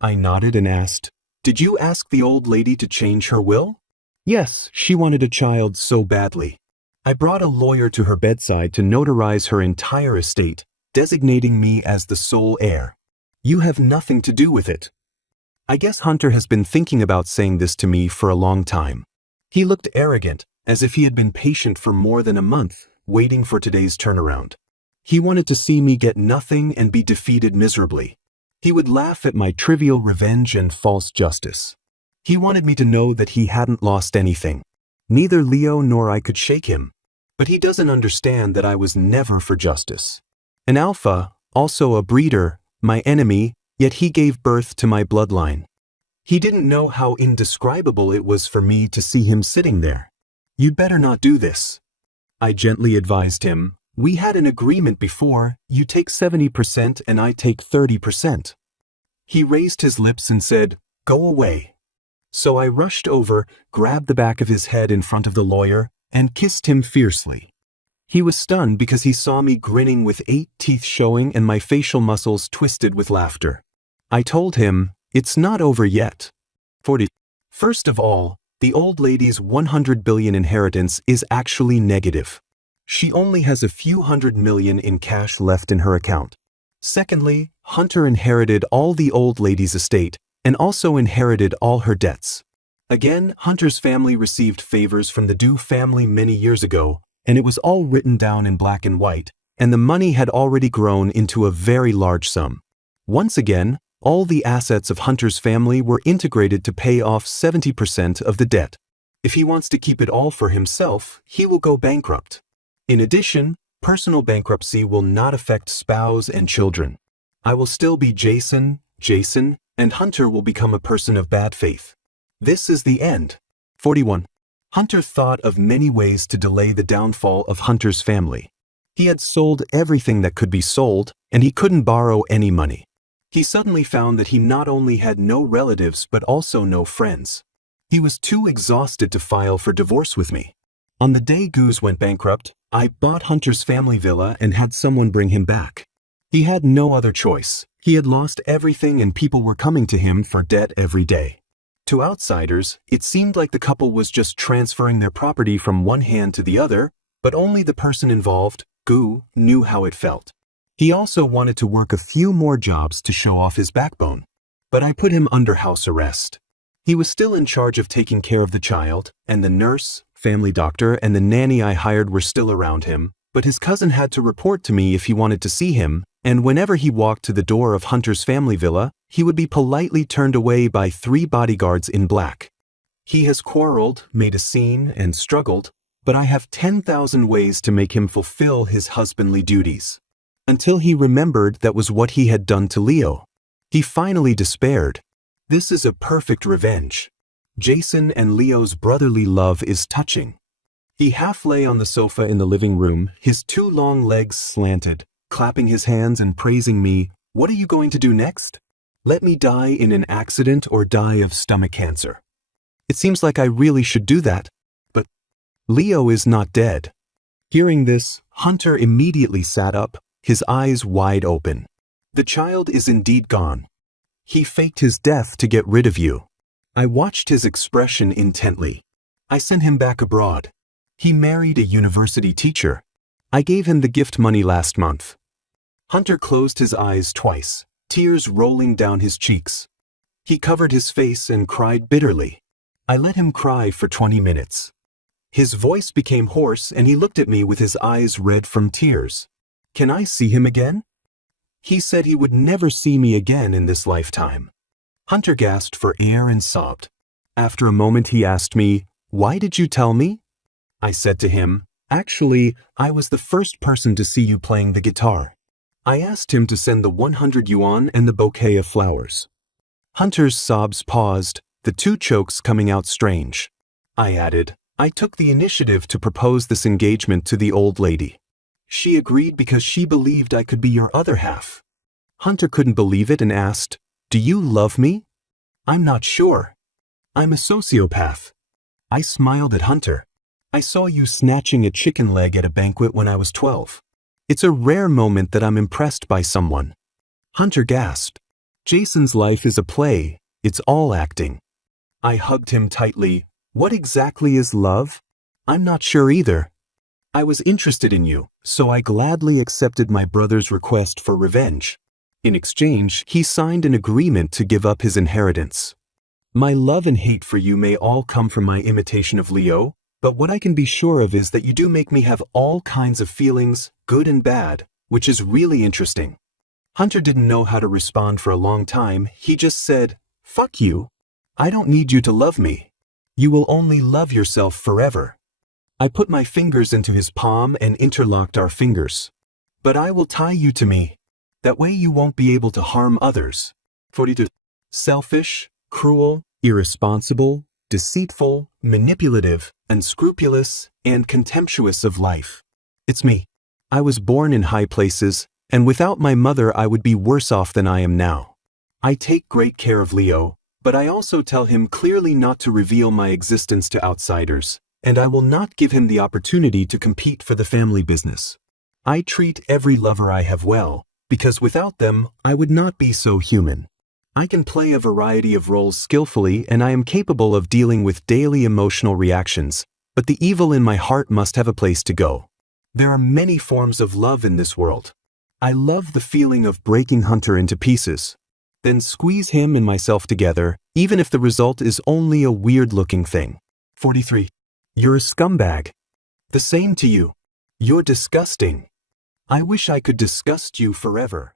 I nodded and asked, did you ask the old lady to change her will? Yes, she wanted a child so badly. I brought a lawyer to her bedside to notarize her entire estate, designating me as the sole heir. You have nothing to do with it. I guess Hunter has been thinking about saying this to me for a long time. He looked arrogant, as if he had been patient for more than a month, waiting for today's turnaround. He wanted to see me get nothing and be defeated miserably. He would laugh at my trivial revenge and false justice. He wanted me to know that he hadn't lost anything. Neither Leo nor I could shake him. But he doesn't understand that I was never for justice. An alpha, also a breeder, my enemy, yet he gave birth to my bloodline. He didn't know how indescribable it was for me to see him sitting there. You'd better not do this. I gently advised him, we had an agreement before, you take 70% and I take 30%. He raised his lips and said, go away. So I rushed over, grabbed the back of his head in front of the lawyer, and kissed him fiercely. He was stunned because he saw me grinning with 8 teeth showing and my facial muscles twisted with laughter. I told him, it's not over yet. 40. First of all, the old lady's 100 billion inheritance is actually negative. She only has a few $100 million in cash left in her account. Secondly, Hunter inherited all the old lady's estate and also inherited all her debts. Again, Hunter's family received favors from the Dew family many years ago, and it was all written down in black and white, and the money had already grown into a very large sum. Once again, all the assets of Hunter's family were integrated to pay off 70% of the debt. If he wants to keep it all for himself, he will go bankrupt. In addition, personal bankruptcy will not affect spouse and children. I will still be Jason, and Hunter will become a person of bad faith. This is the end. 41. Hunter thought of many ways to delay the downfall of Hunter's family. He had sold everything that could be sold, and he couldn't borrow any money. He suddenly found that he not only had no relatives but also no friends. He was too exhausted to file for divorce with me. On the day Goose went bankrupt, I bought Hunter's family villa and had someone bring him back. He had no other choice. He had lost everything and people were coming to him for debt every day. To outsiders, it seemed like the couple was just transferring their property from one hand to the other, but only the person involved, Gu, knew how it felt. He also wanted to work a few more jobs to show off his backbone. But I put him under house arrest. He was still in charge of taking care of the child, and the nurse, family doctor, and the nanny I hired were still around him, but his cousin had to report to me if he wanted to see him, and whenever he walked to the door of Hunter's family villa, he would be politely turned away by 3 bodyguards in black. He has quarreled, made a scene, and struggled, but I have 10,000 ways to make him fulfill his husbandly duties. Until he remembered that was what he had done to Leo. He finally despaired. This is a perfect revenge. Jason and Leo's brotherly love is touching. He half lay on the sofa in the living room, his 2 long legs slanted, clapping his hands and praising me. What are you going to do next? Let me die in an accident or die of stomach cancer. It seems like I really should do that, but Leo is not dead. Hearing this, Hunter immediately sat up, his eyes wide open. The child is indeed gone. He faked his death to get rid of you. I watched his expression intently. I sent him back abroad. He married a university teacher. I gave him the gift money last month. Hunter closed his eyes twice, tears rolling down his cheeks. He covered his face and cried bitterly. I let him cry for 20 minutes. His voice became hoarse and he looked at me with his eyes red from tears. Can I see him again? He said he would never see me again in this lifetime. Hunter gasped for air and sobbed. After a moment he asked me, "Why did you tell me?" I said to him, "Actually, I was the first person to see you playing the guitar." I asked him to send the 100 yuan and the bouquet of flowers. Hunter's sobs paused, the 2 chokes coming out strange. I added, "I took the initiative to propose this engagement to the old lady. She agreed because she believed I could be your other half." Hunter couldn't believe it and asked, "Do you love me?" "I'm not sure. I'm a sociopath." I smiled at Hunter. "I saw you snatching a chicken leg at a banquet when I was 12. It's a rare moment that I'm impressed by someone." Hunter gasped. "Jason's life is a play. It's all acting." I hugged him tightly. "What exactly is love?" "I'm not sure either. I was interested in you, so I gladly accepted my brother's request for revenge. In exchange, he signed an agreement to give up his inheritance. My love and hate for you may all come from my imitation of Leo, but what I can be sure of is that you do make me have all kinds of feelings, good and bad, which is really interesting." Hunter didn't know how to respond for a long time. He just said, "Fuck you. I don't need you to love me. You will only love yourself forever." I put my fingers into his palm and interlocked our fingers. "But I will tie you to me. That way you won't be able to harm others." 42. Selfish, cruel, irresponsible, deceitful, manipulative, unscrupulous, and contemptuous of life. It's me. I was born in high places, and without my mother I would be worse off than I am now. I take great care of Leo, but I also tell him clearly not to reveal my existence to outsiders, and I will not give him the opportunity to compete for the family business. I treat every lover I have well, because without them I would not be so human. I can play a variety of roles skillfully, and I am capable of dealing with daily emotional reactions, but the evil in my heart must have a place to go. There are many forms of love in this world. I love the feeling of breaking Hunter into pieces, then squeeze him and myself together, even if the result is only a weird-looking thing. 43. You're a scumbag. The same to you. You're disgusting. I wish I could disgust you forever.